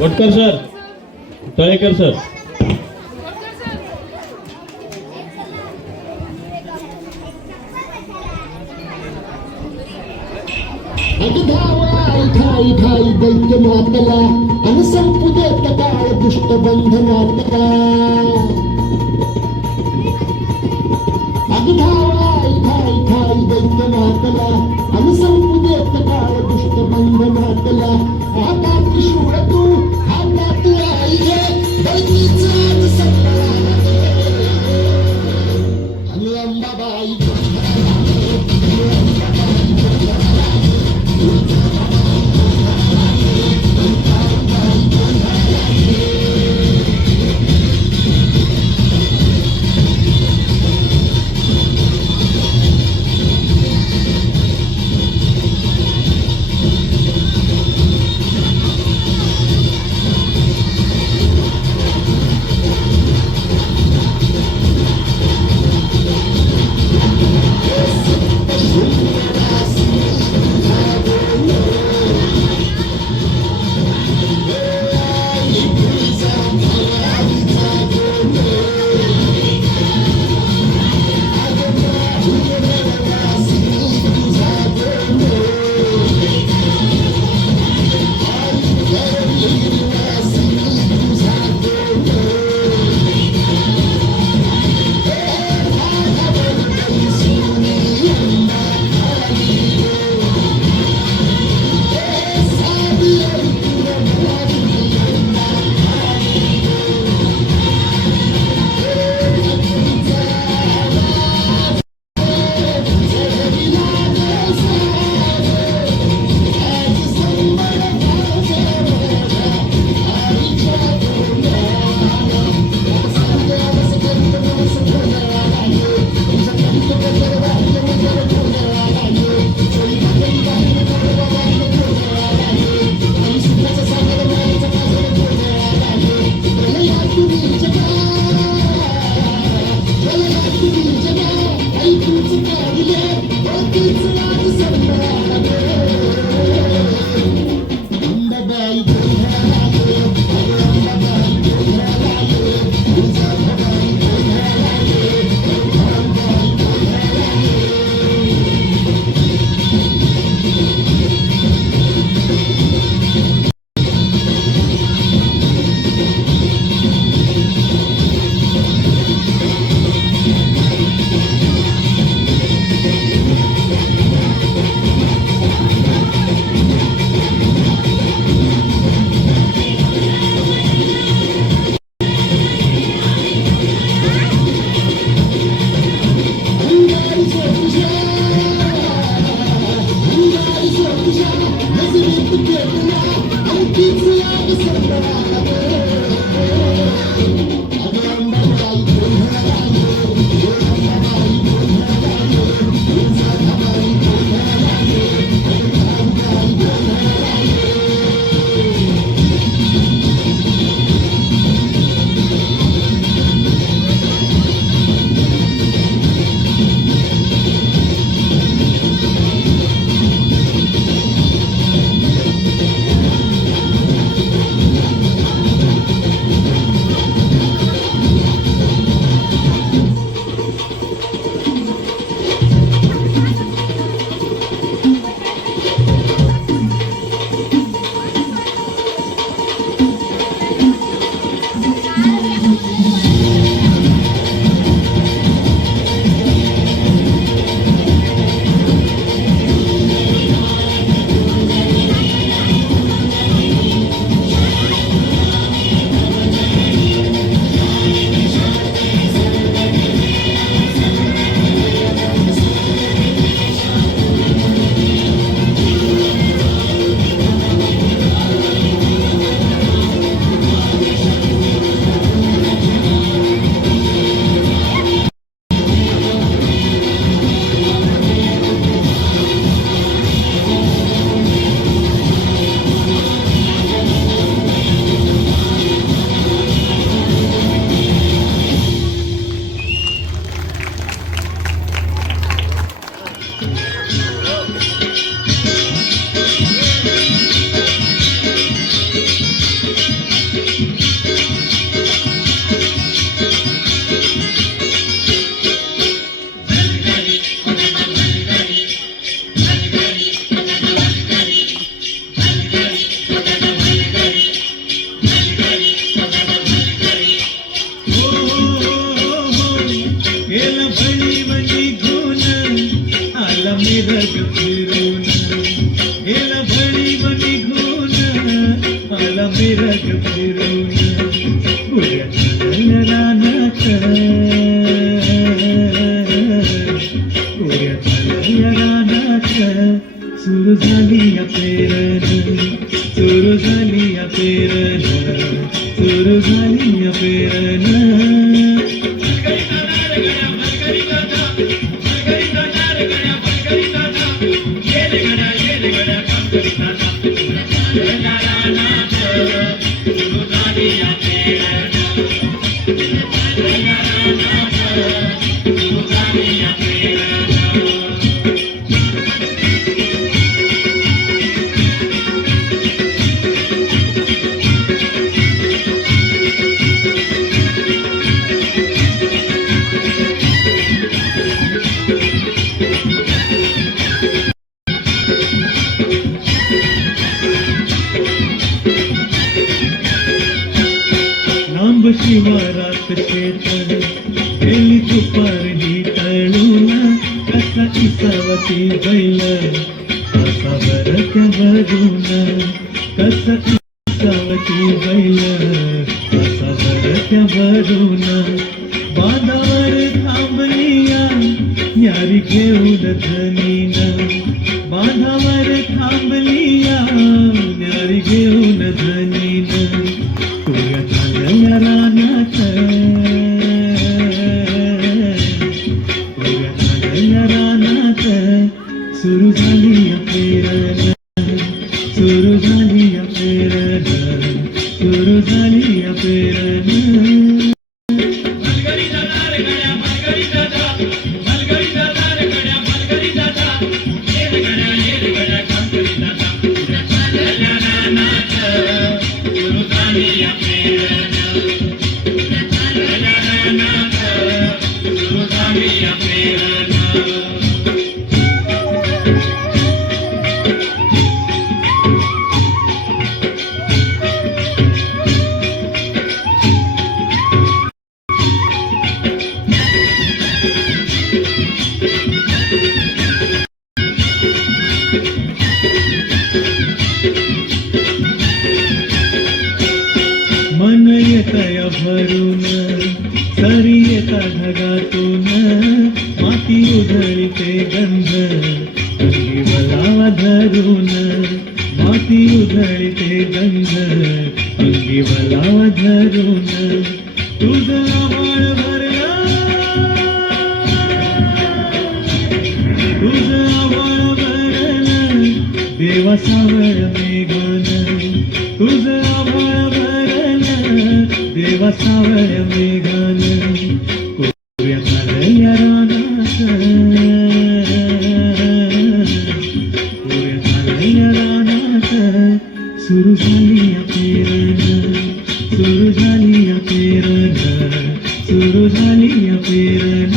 Vatkar sir, Talekar sir. ठाई ठाई दैत्य मातला आणि संपू देत काळ दुष्ट बंधनातला. अगधावाई ठाई ठाई दैत्य मातला आणि संपू देत काळ दुष्ट बंधनातला. आता त्रिशूळ तू हातात आई घे, दैतीचा आज संपला आणि अंबाबाई जग फिरून उड्या झाल्या रानात उड्या झाल्या रानात सुरू झाली या पेरण सुरू झाली या पेरण सुरू झाली या पेरण लांब शिवारात शेत गेली दुपारही तळून कसा इसावती बैल असा बरक्या भरून कसा इसावती बैल असा बरक्या भरून बांधावर थांबलिया न्यारी घेऊन धनीन बांधावर थांबलिया न्यारी घेऊन धनीन उड्या झाल्या रानात उड्या झाल्या रानात सुरू झाली या पेरण सुरू झाली या पेरण सुरू झाली या पेरण मन येतया भरून सरी येता ढगातून माती उधळीते गंध अंगी वलावा धरून माती उधळीते गंध अंगी वलावा धरून तुझं आभाळ भरला तुझं आभाळ भरलं देवा सावळ मेघन तुझं आभाळ भरलं देवा सावळ मेघन उड्या झाल्या रानात उड्या झाल्या रानात सुरू झाली या पेरण सुरू झाली या पेरण सुरू झाली या पेरण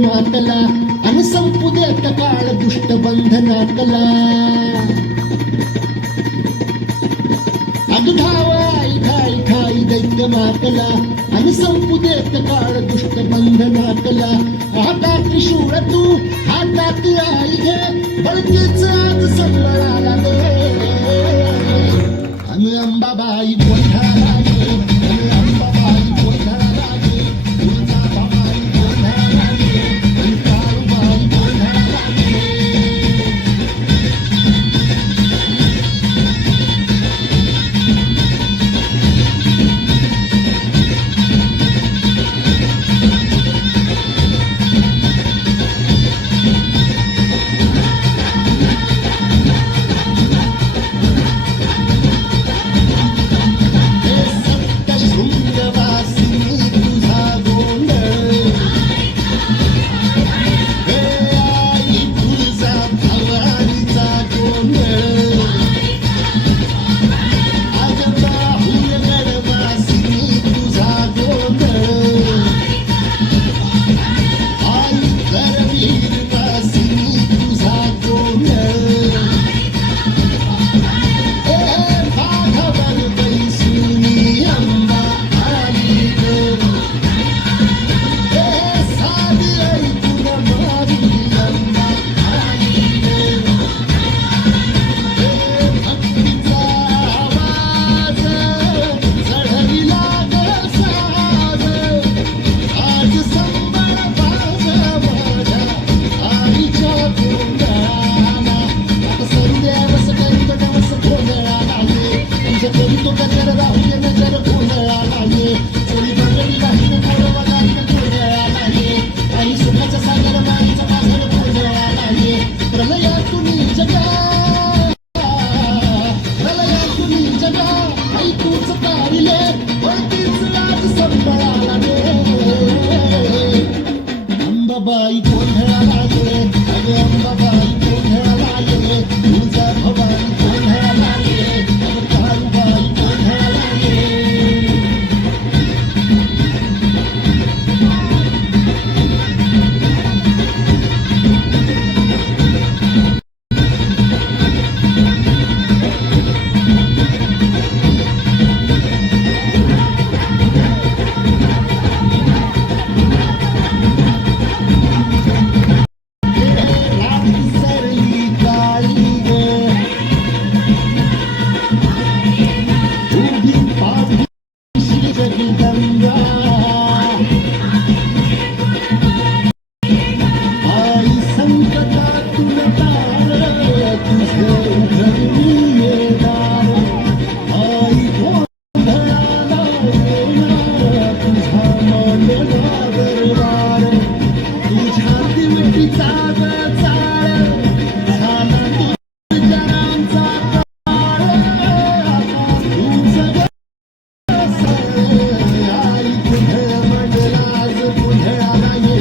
मातला आणि संपू देत काळ दुष्ट बंधनातला अगधावाई घाई घाई दैत्य मातला आणि संपू देत काळ दुष्ट बंधनातला आता त्रिशूळ तू हातात आई घे बळकीच आज संबळाला दे आणि अंबाबाई गोंधळाला घे आणि अंबाबाई गोंधळाला घे तुळजाबाई गोंधळाला घे आणि काळूबाई गोंधळाला घे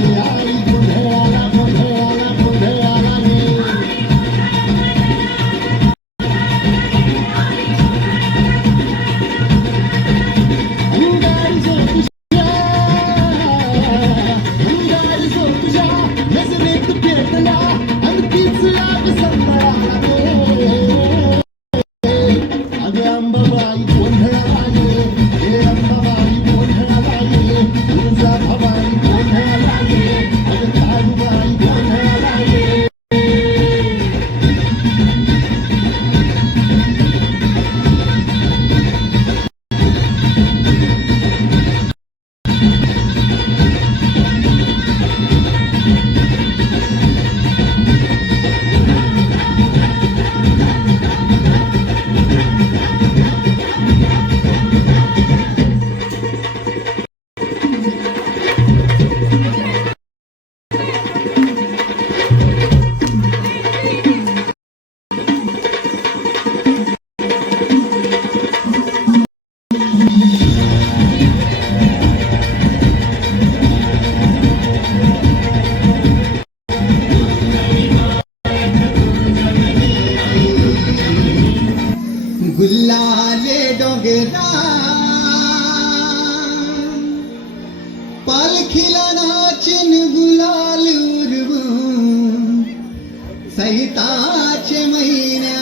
आई गोंधळाला गोंधळाला गोंधळाला ये अंगाई जो तुझ्या नजरेत पेटला आणि तीच आग सांभाळा अगे अंबाबाई गोंधळाला ये हे अंबाबाई गोंधळाला ये तुळजा भवानी गोंधळाला ये अगे काळूबाई गोंधळाला ये गुल्लाले डोंगरा पालखीला नाचिन गुलाल उडवून सैताचे महिन्या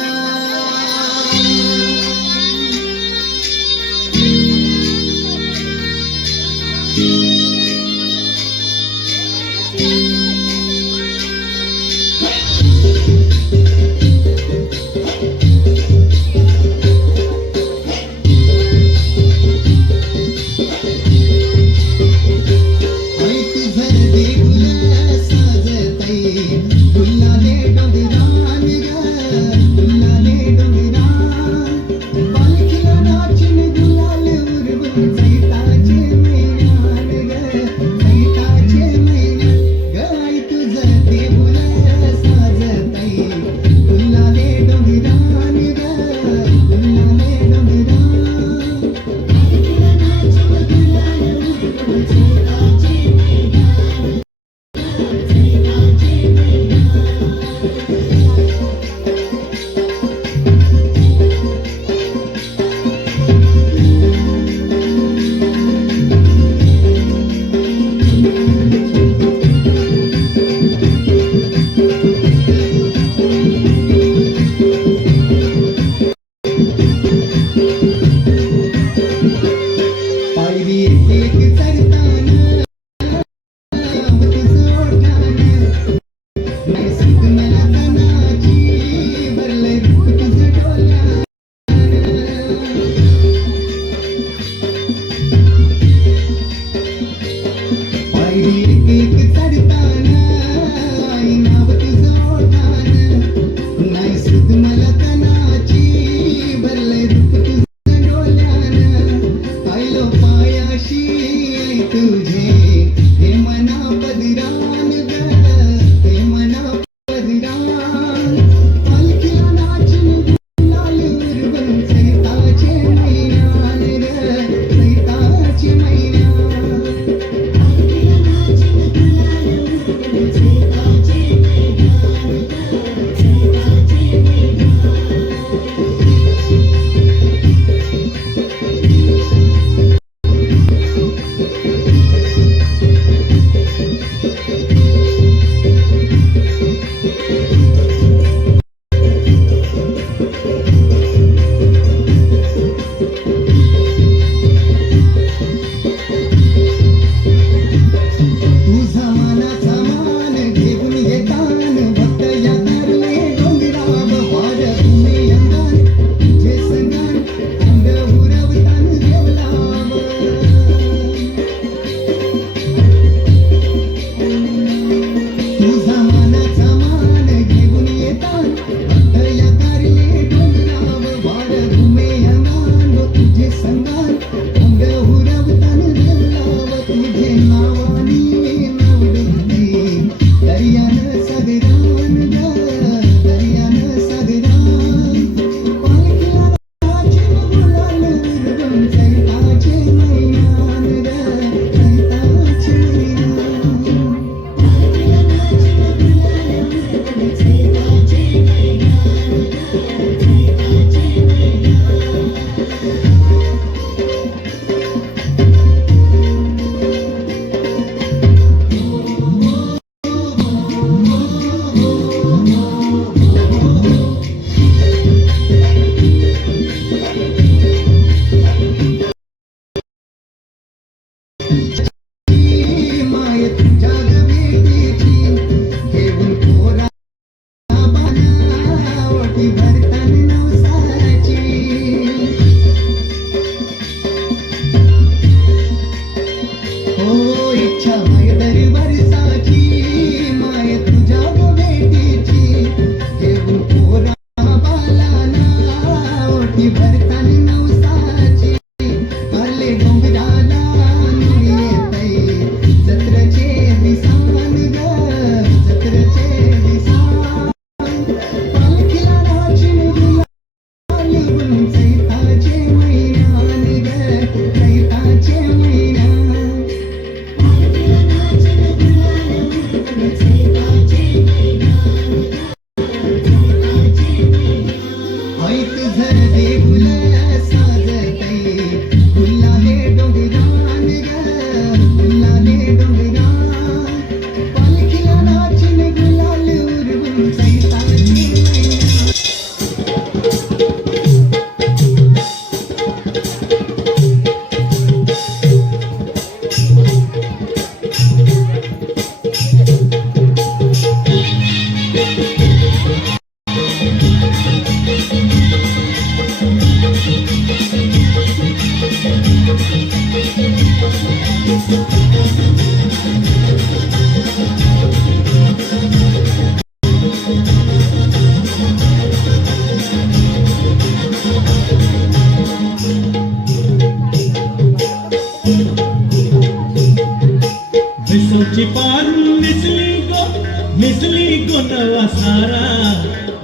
मिसली गो नवा सारा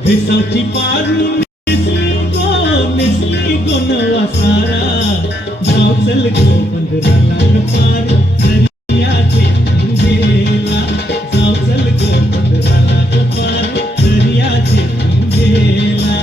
भेसावची पारू मिसली गो नवा सारा जाऊ चल गो पंधराला पार दर्याचे गेला जाऊ चल गो पंधराला पार दर्याचे गेला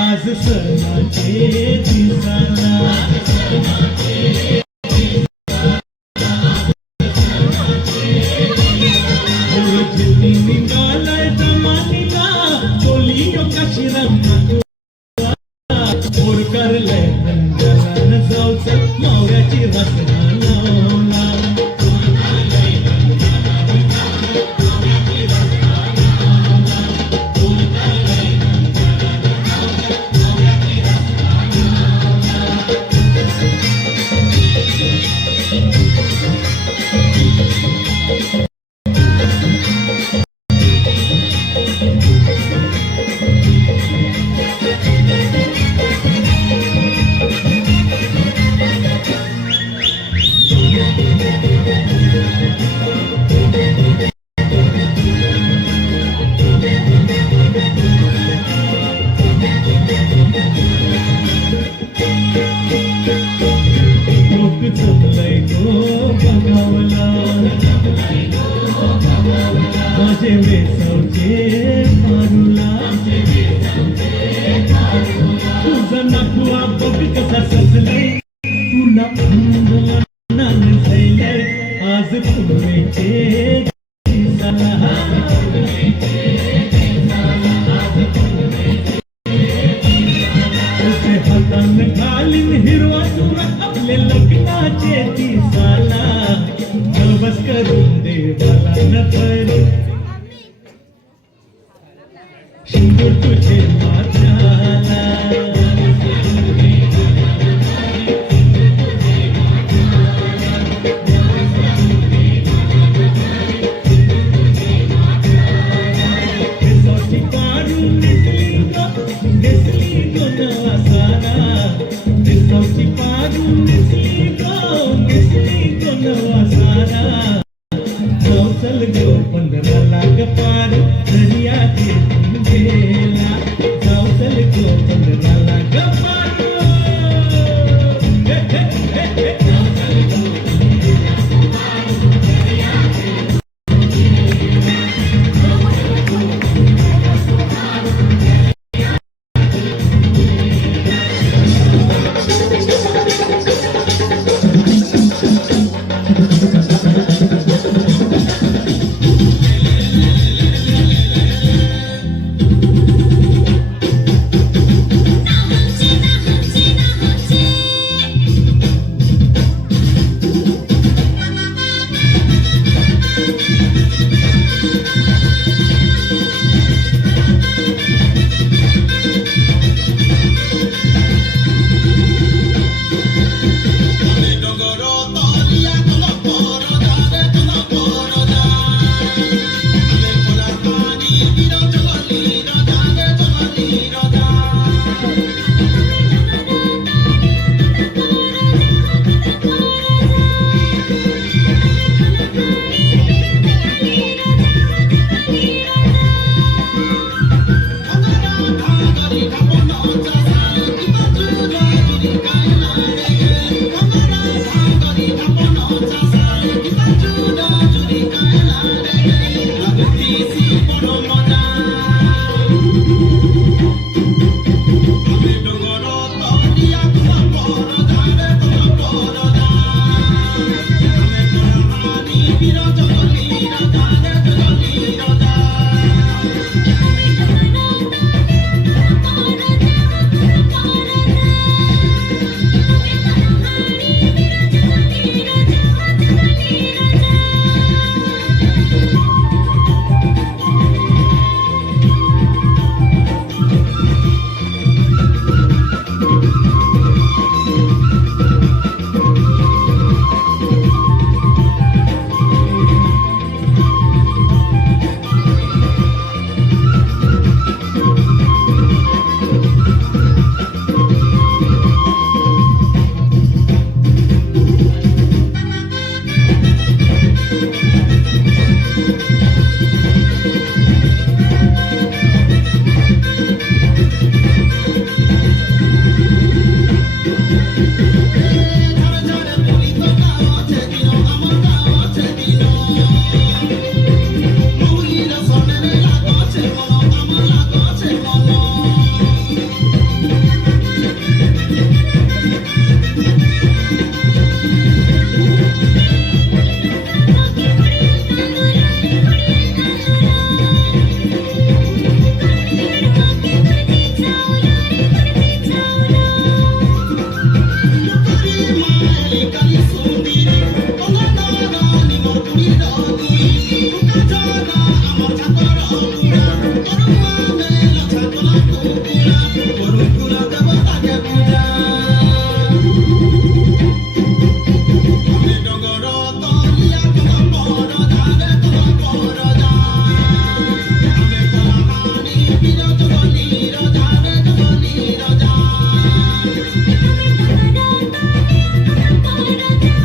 आज सणाचे दिसाला निघालाय जमानीला बोली कशी रंगा ओर करलंय पंजाला जाऊच मावळ्याची रचना लावला माझे वेसावचे मारुला तुझा नकुआ बघ कसा सजले तुला नान झाले आज पुण्याचे हातान घालीन हिरवा तुरा आपले लग्नाचे दिसाला बस करून देवाला नकर शिंदूर तुझे माथ्याला बेसावची पारू नेसली गो नवा सारा बेसावची पारू नेसली गो नवा सारा चल गो पंधराला पार दर्याचे गेला जाऊ चल गो पंधराला पार Thank you.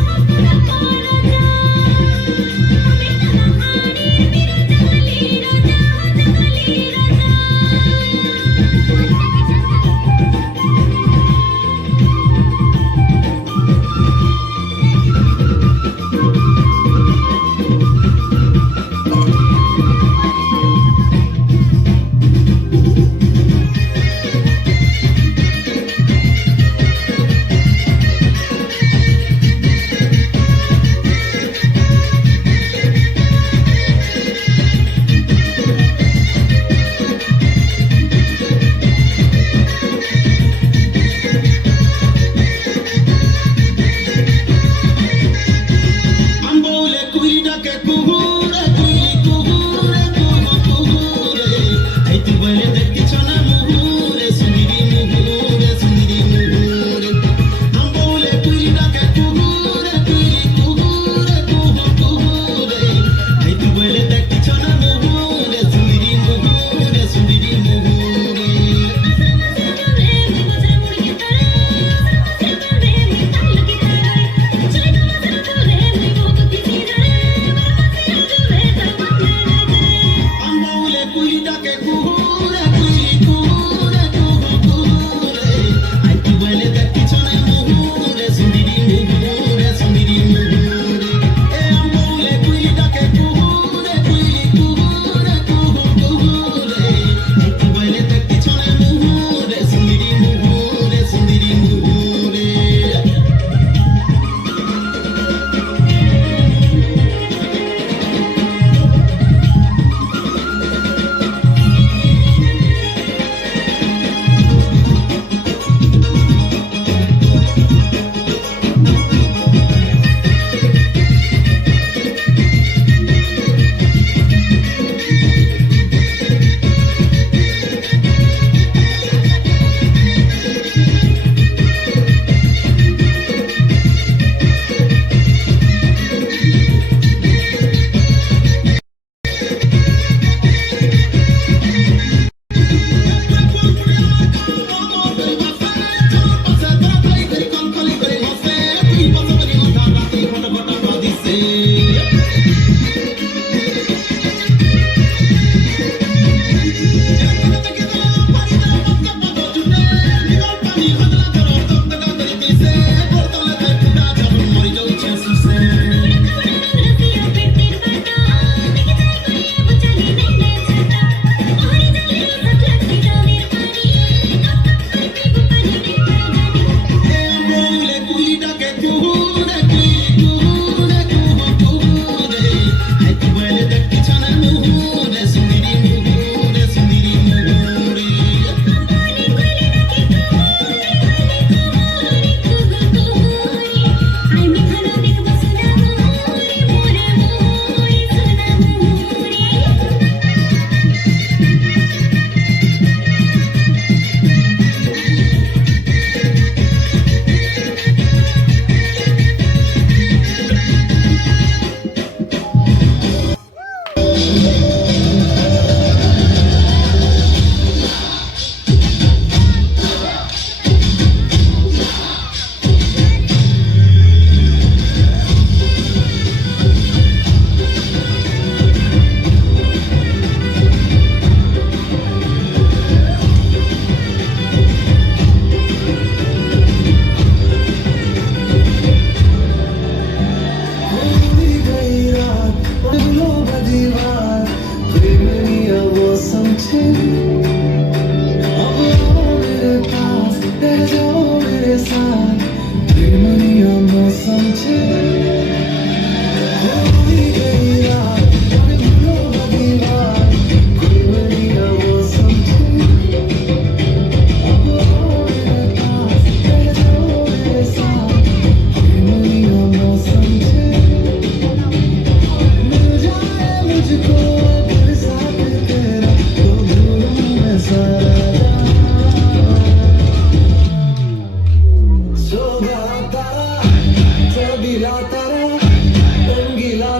रंगीला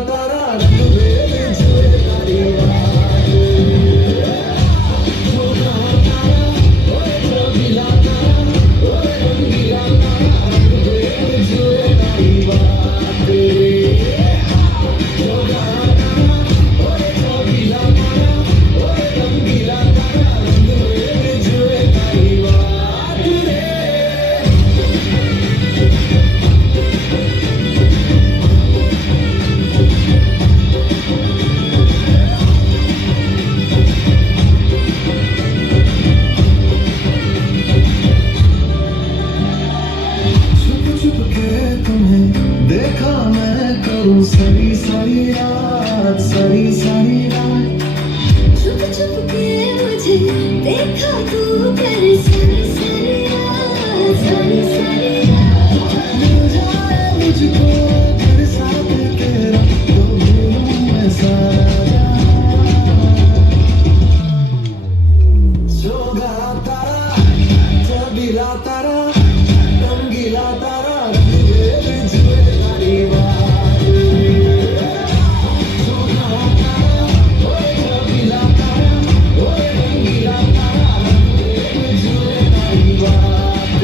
तारा रंगीले जुए तारी बात जोगा तारा रंगीला तारा रंगीला तारा रंगीले जुए तारी बात जोगा तारा रंगीला तारा रंगीला तारा रंगीले जुए तारी बात रे छुप छुप के तुम्हें देखा मैं करूं सारी सारी रात सारी सारी रात छुप छुप के मुझे देखा तू कर सारी सारी रात सारी सारी रात मिल जाए मुझको तेरे साथ तेरा तो भूलूं मैं सारा जोगा तारा जबीला तारा रंगीला तारा रंगीले जुए तारी बात जोगा तारा जबीला तारा रंगीला तारा रंगीले जुए तारी बात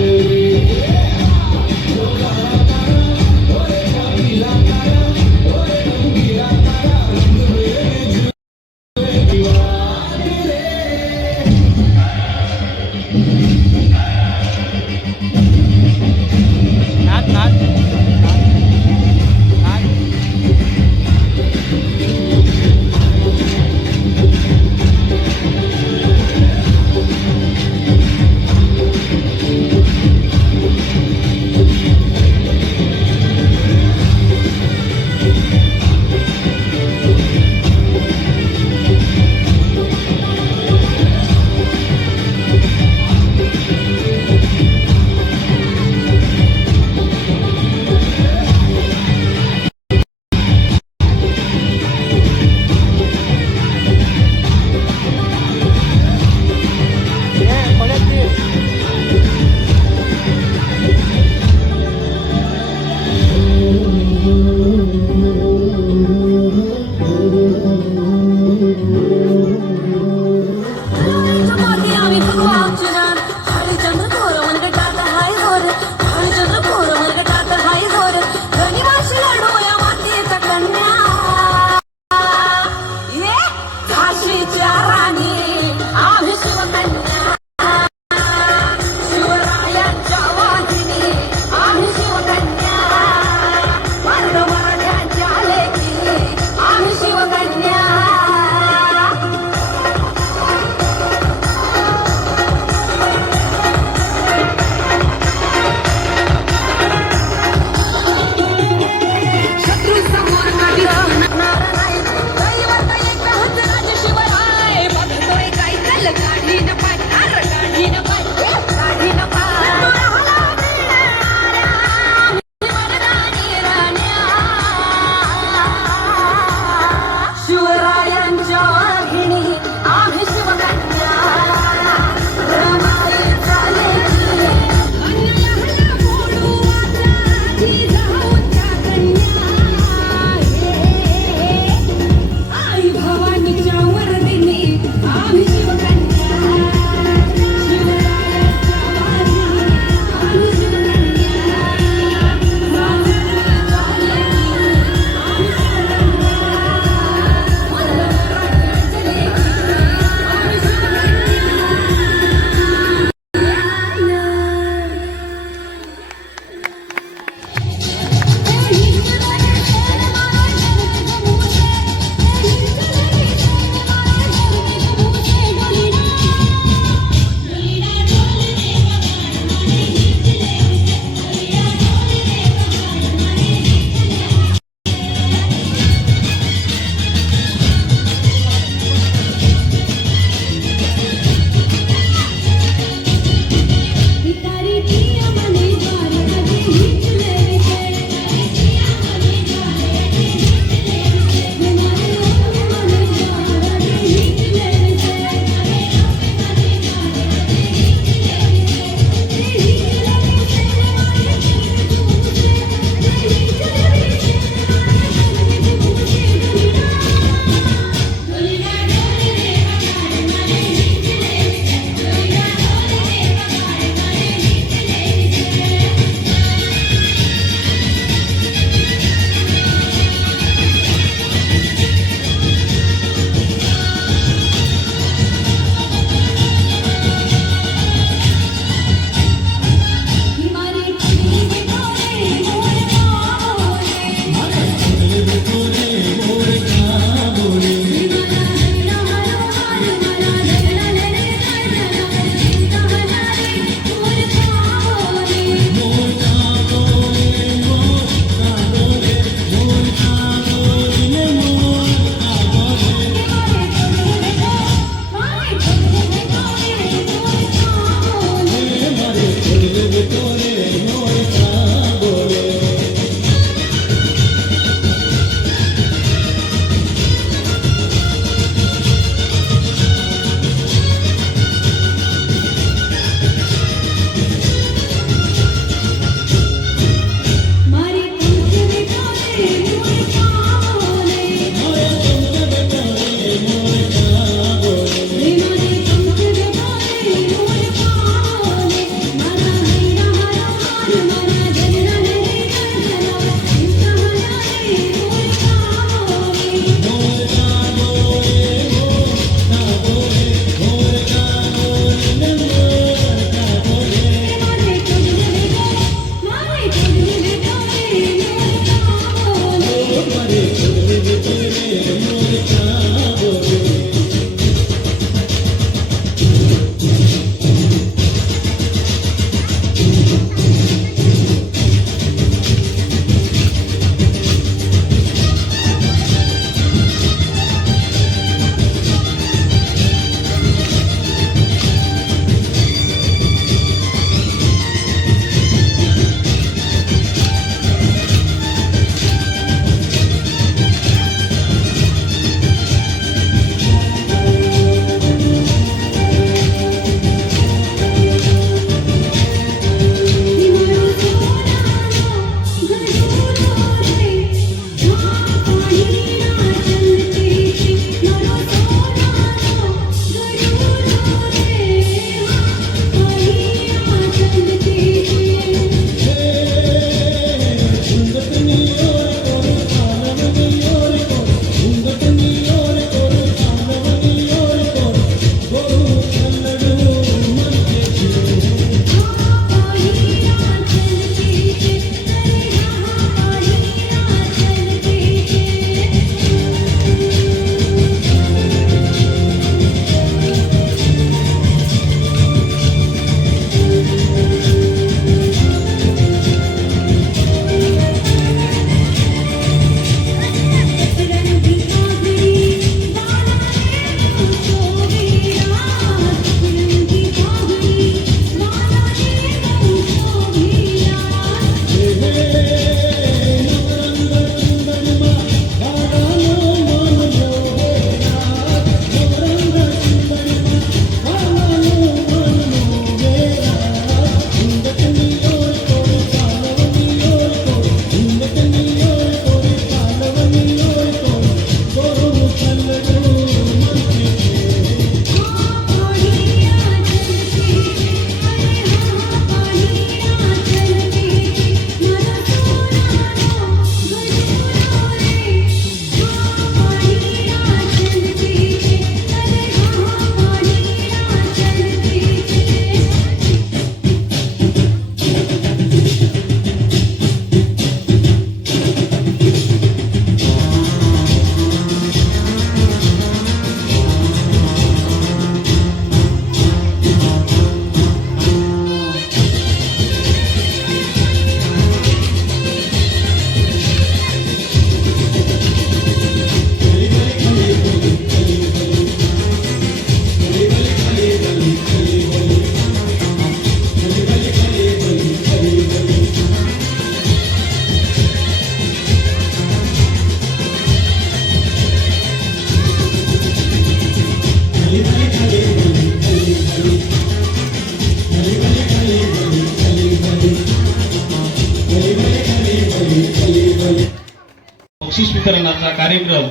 बक्षीस वितरणाचा कार्यक्रम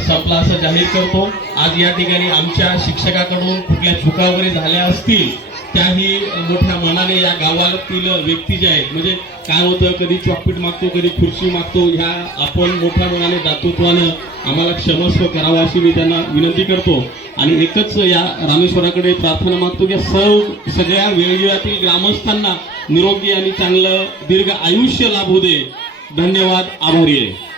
संपला असं जाहीर करतो. आज या ठिकाणी आमच्या शिक्षकाकडून कुठल्या चुका वगैरे झाल्या असतील त्याही मोठ्या मनाने या गावातील व्यक्ती जे आहेत, म्हणजे काय होतं, कधी चॉकपीट मागतो, कधी खुर्ची मागतो, ह्या आपण मोठ्या मनाने दातृत्वानं आम्हाला क्षमस्व करावं अशी मी त्यांना विनंती करतो. आणि एकच या रामेश्वराकडे प्रार्थना मागतो की सगळ्या वेळगिव्यातील ग्रामस्थांना निरोगी आणि चांगलं दीर्घ आयुष्य लाभू दे. धन्यवाद. आभारी आहे.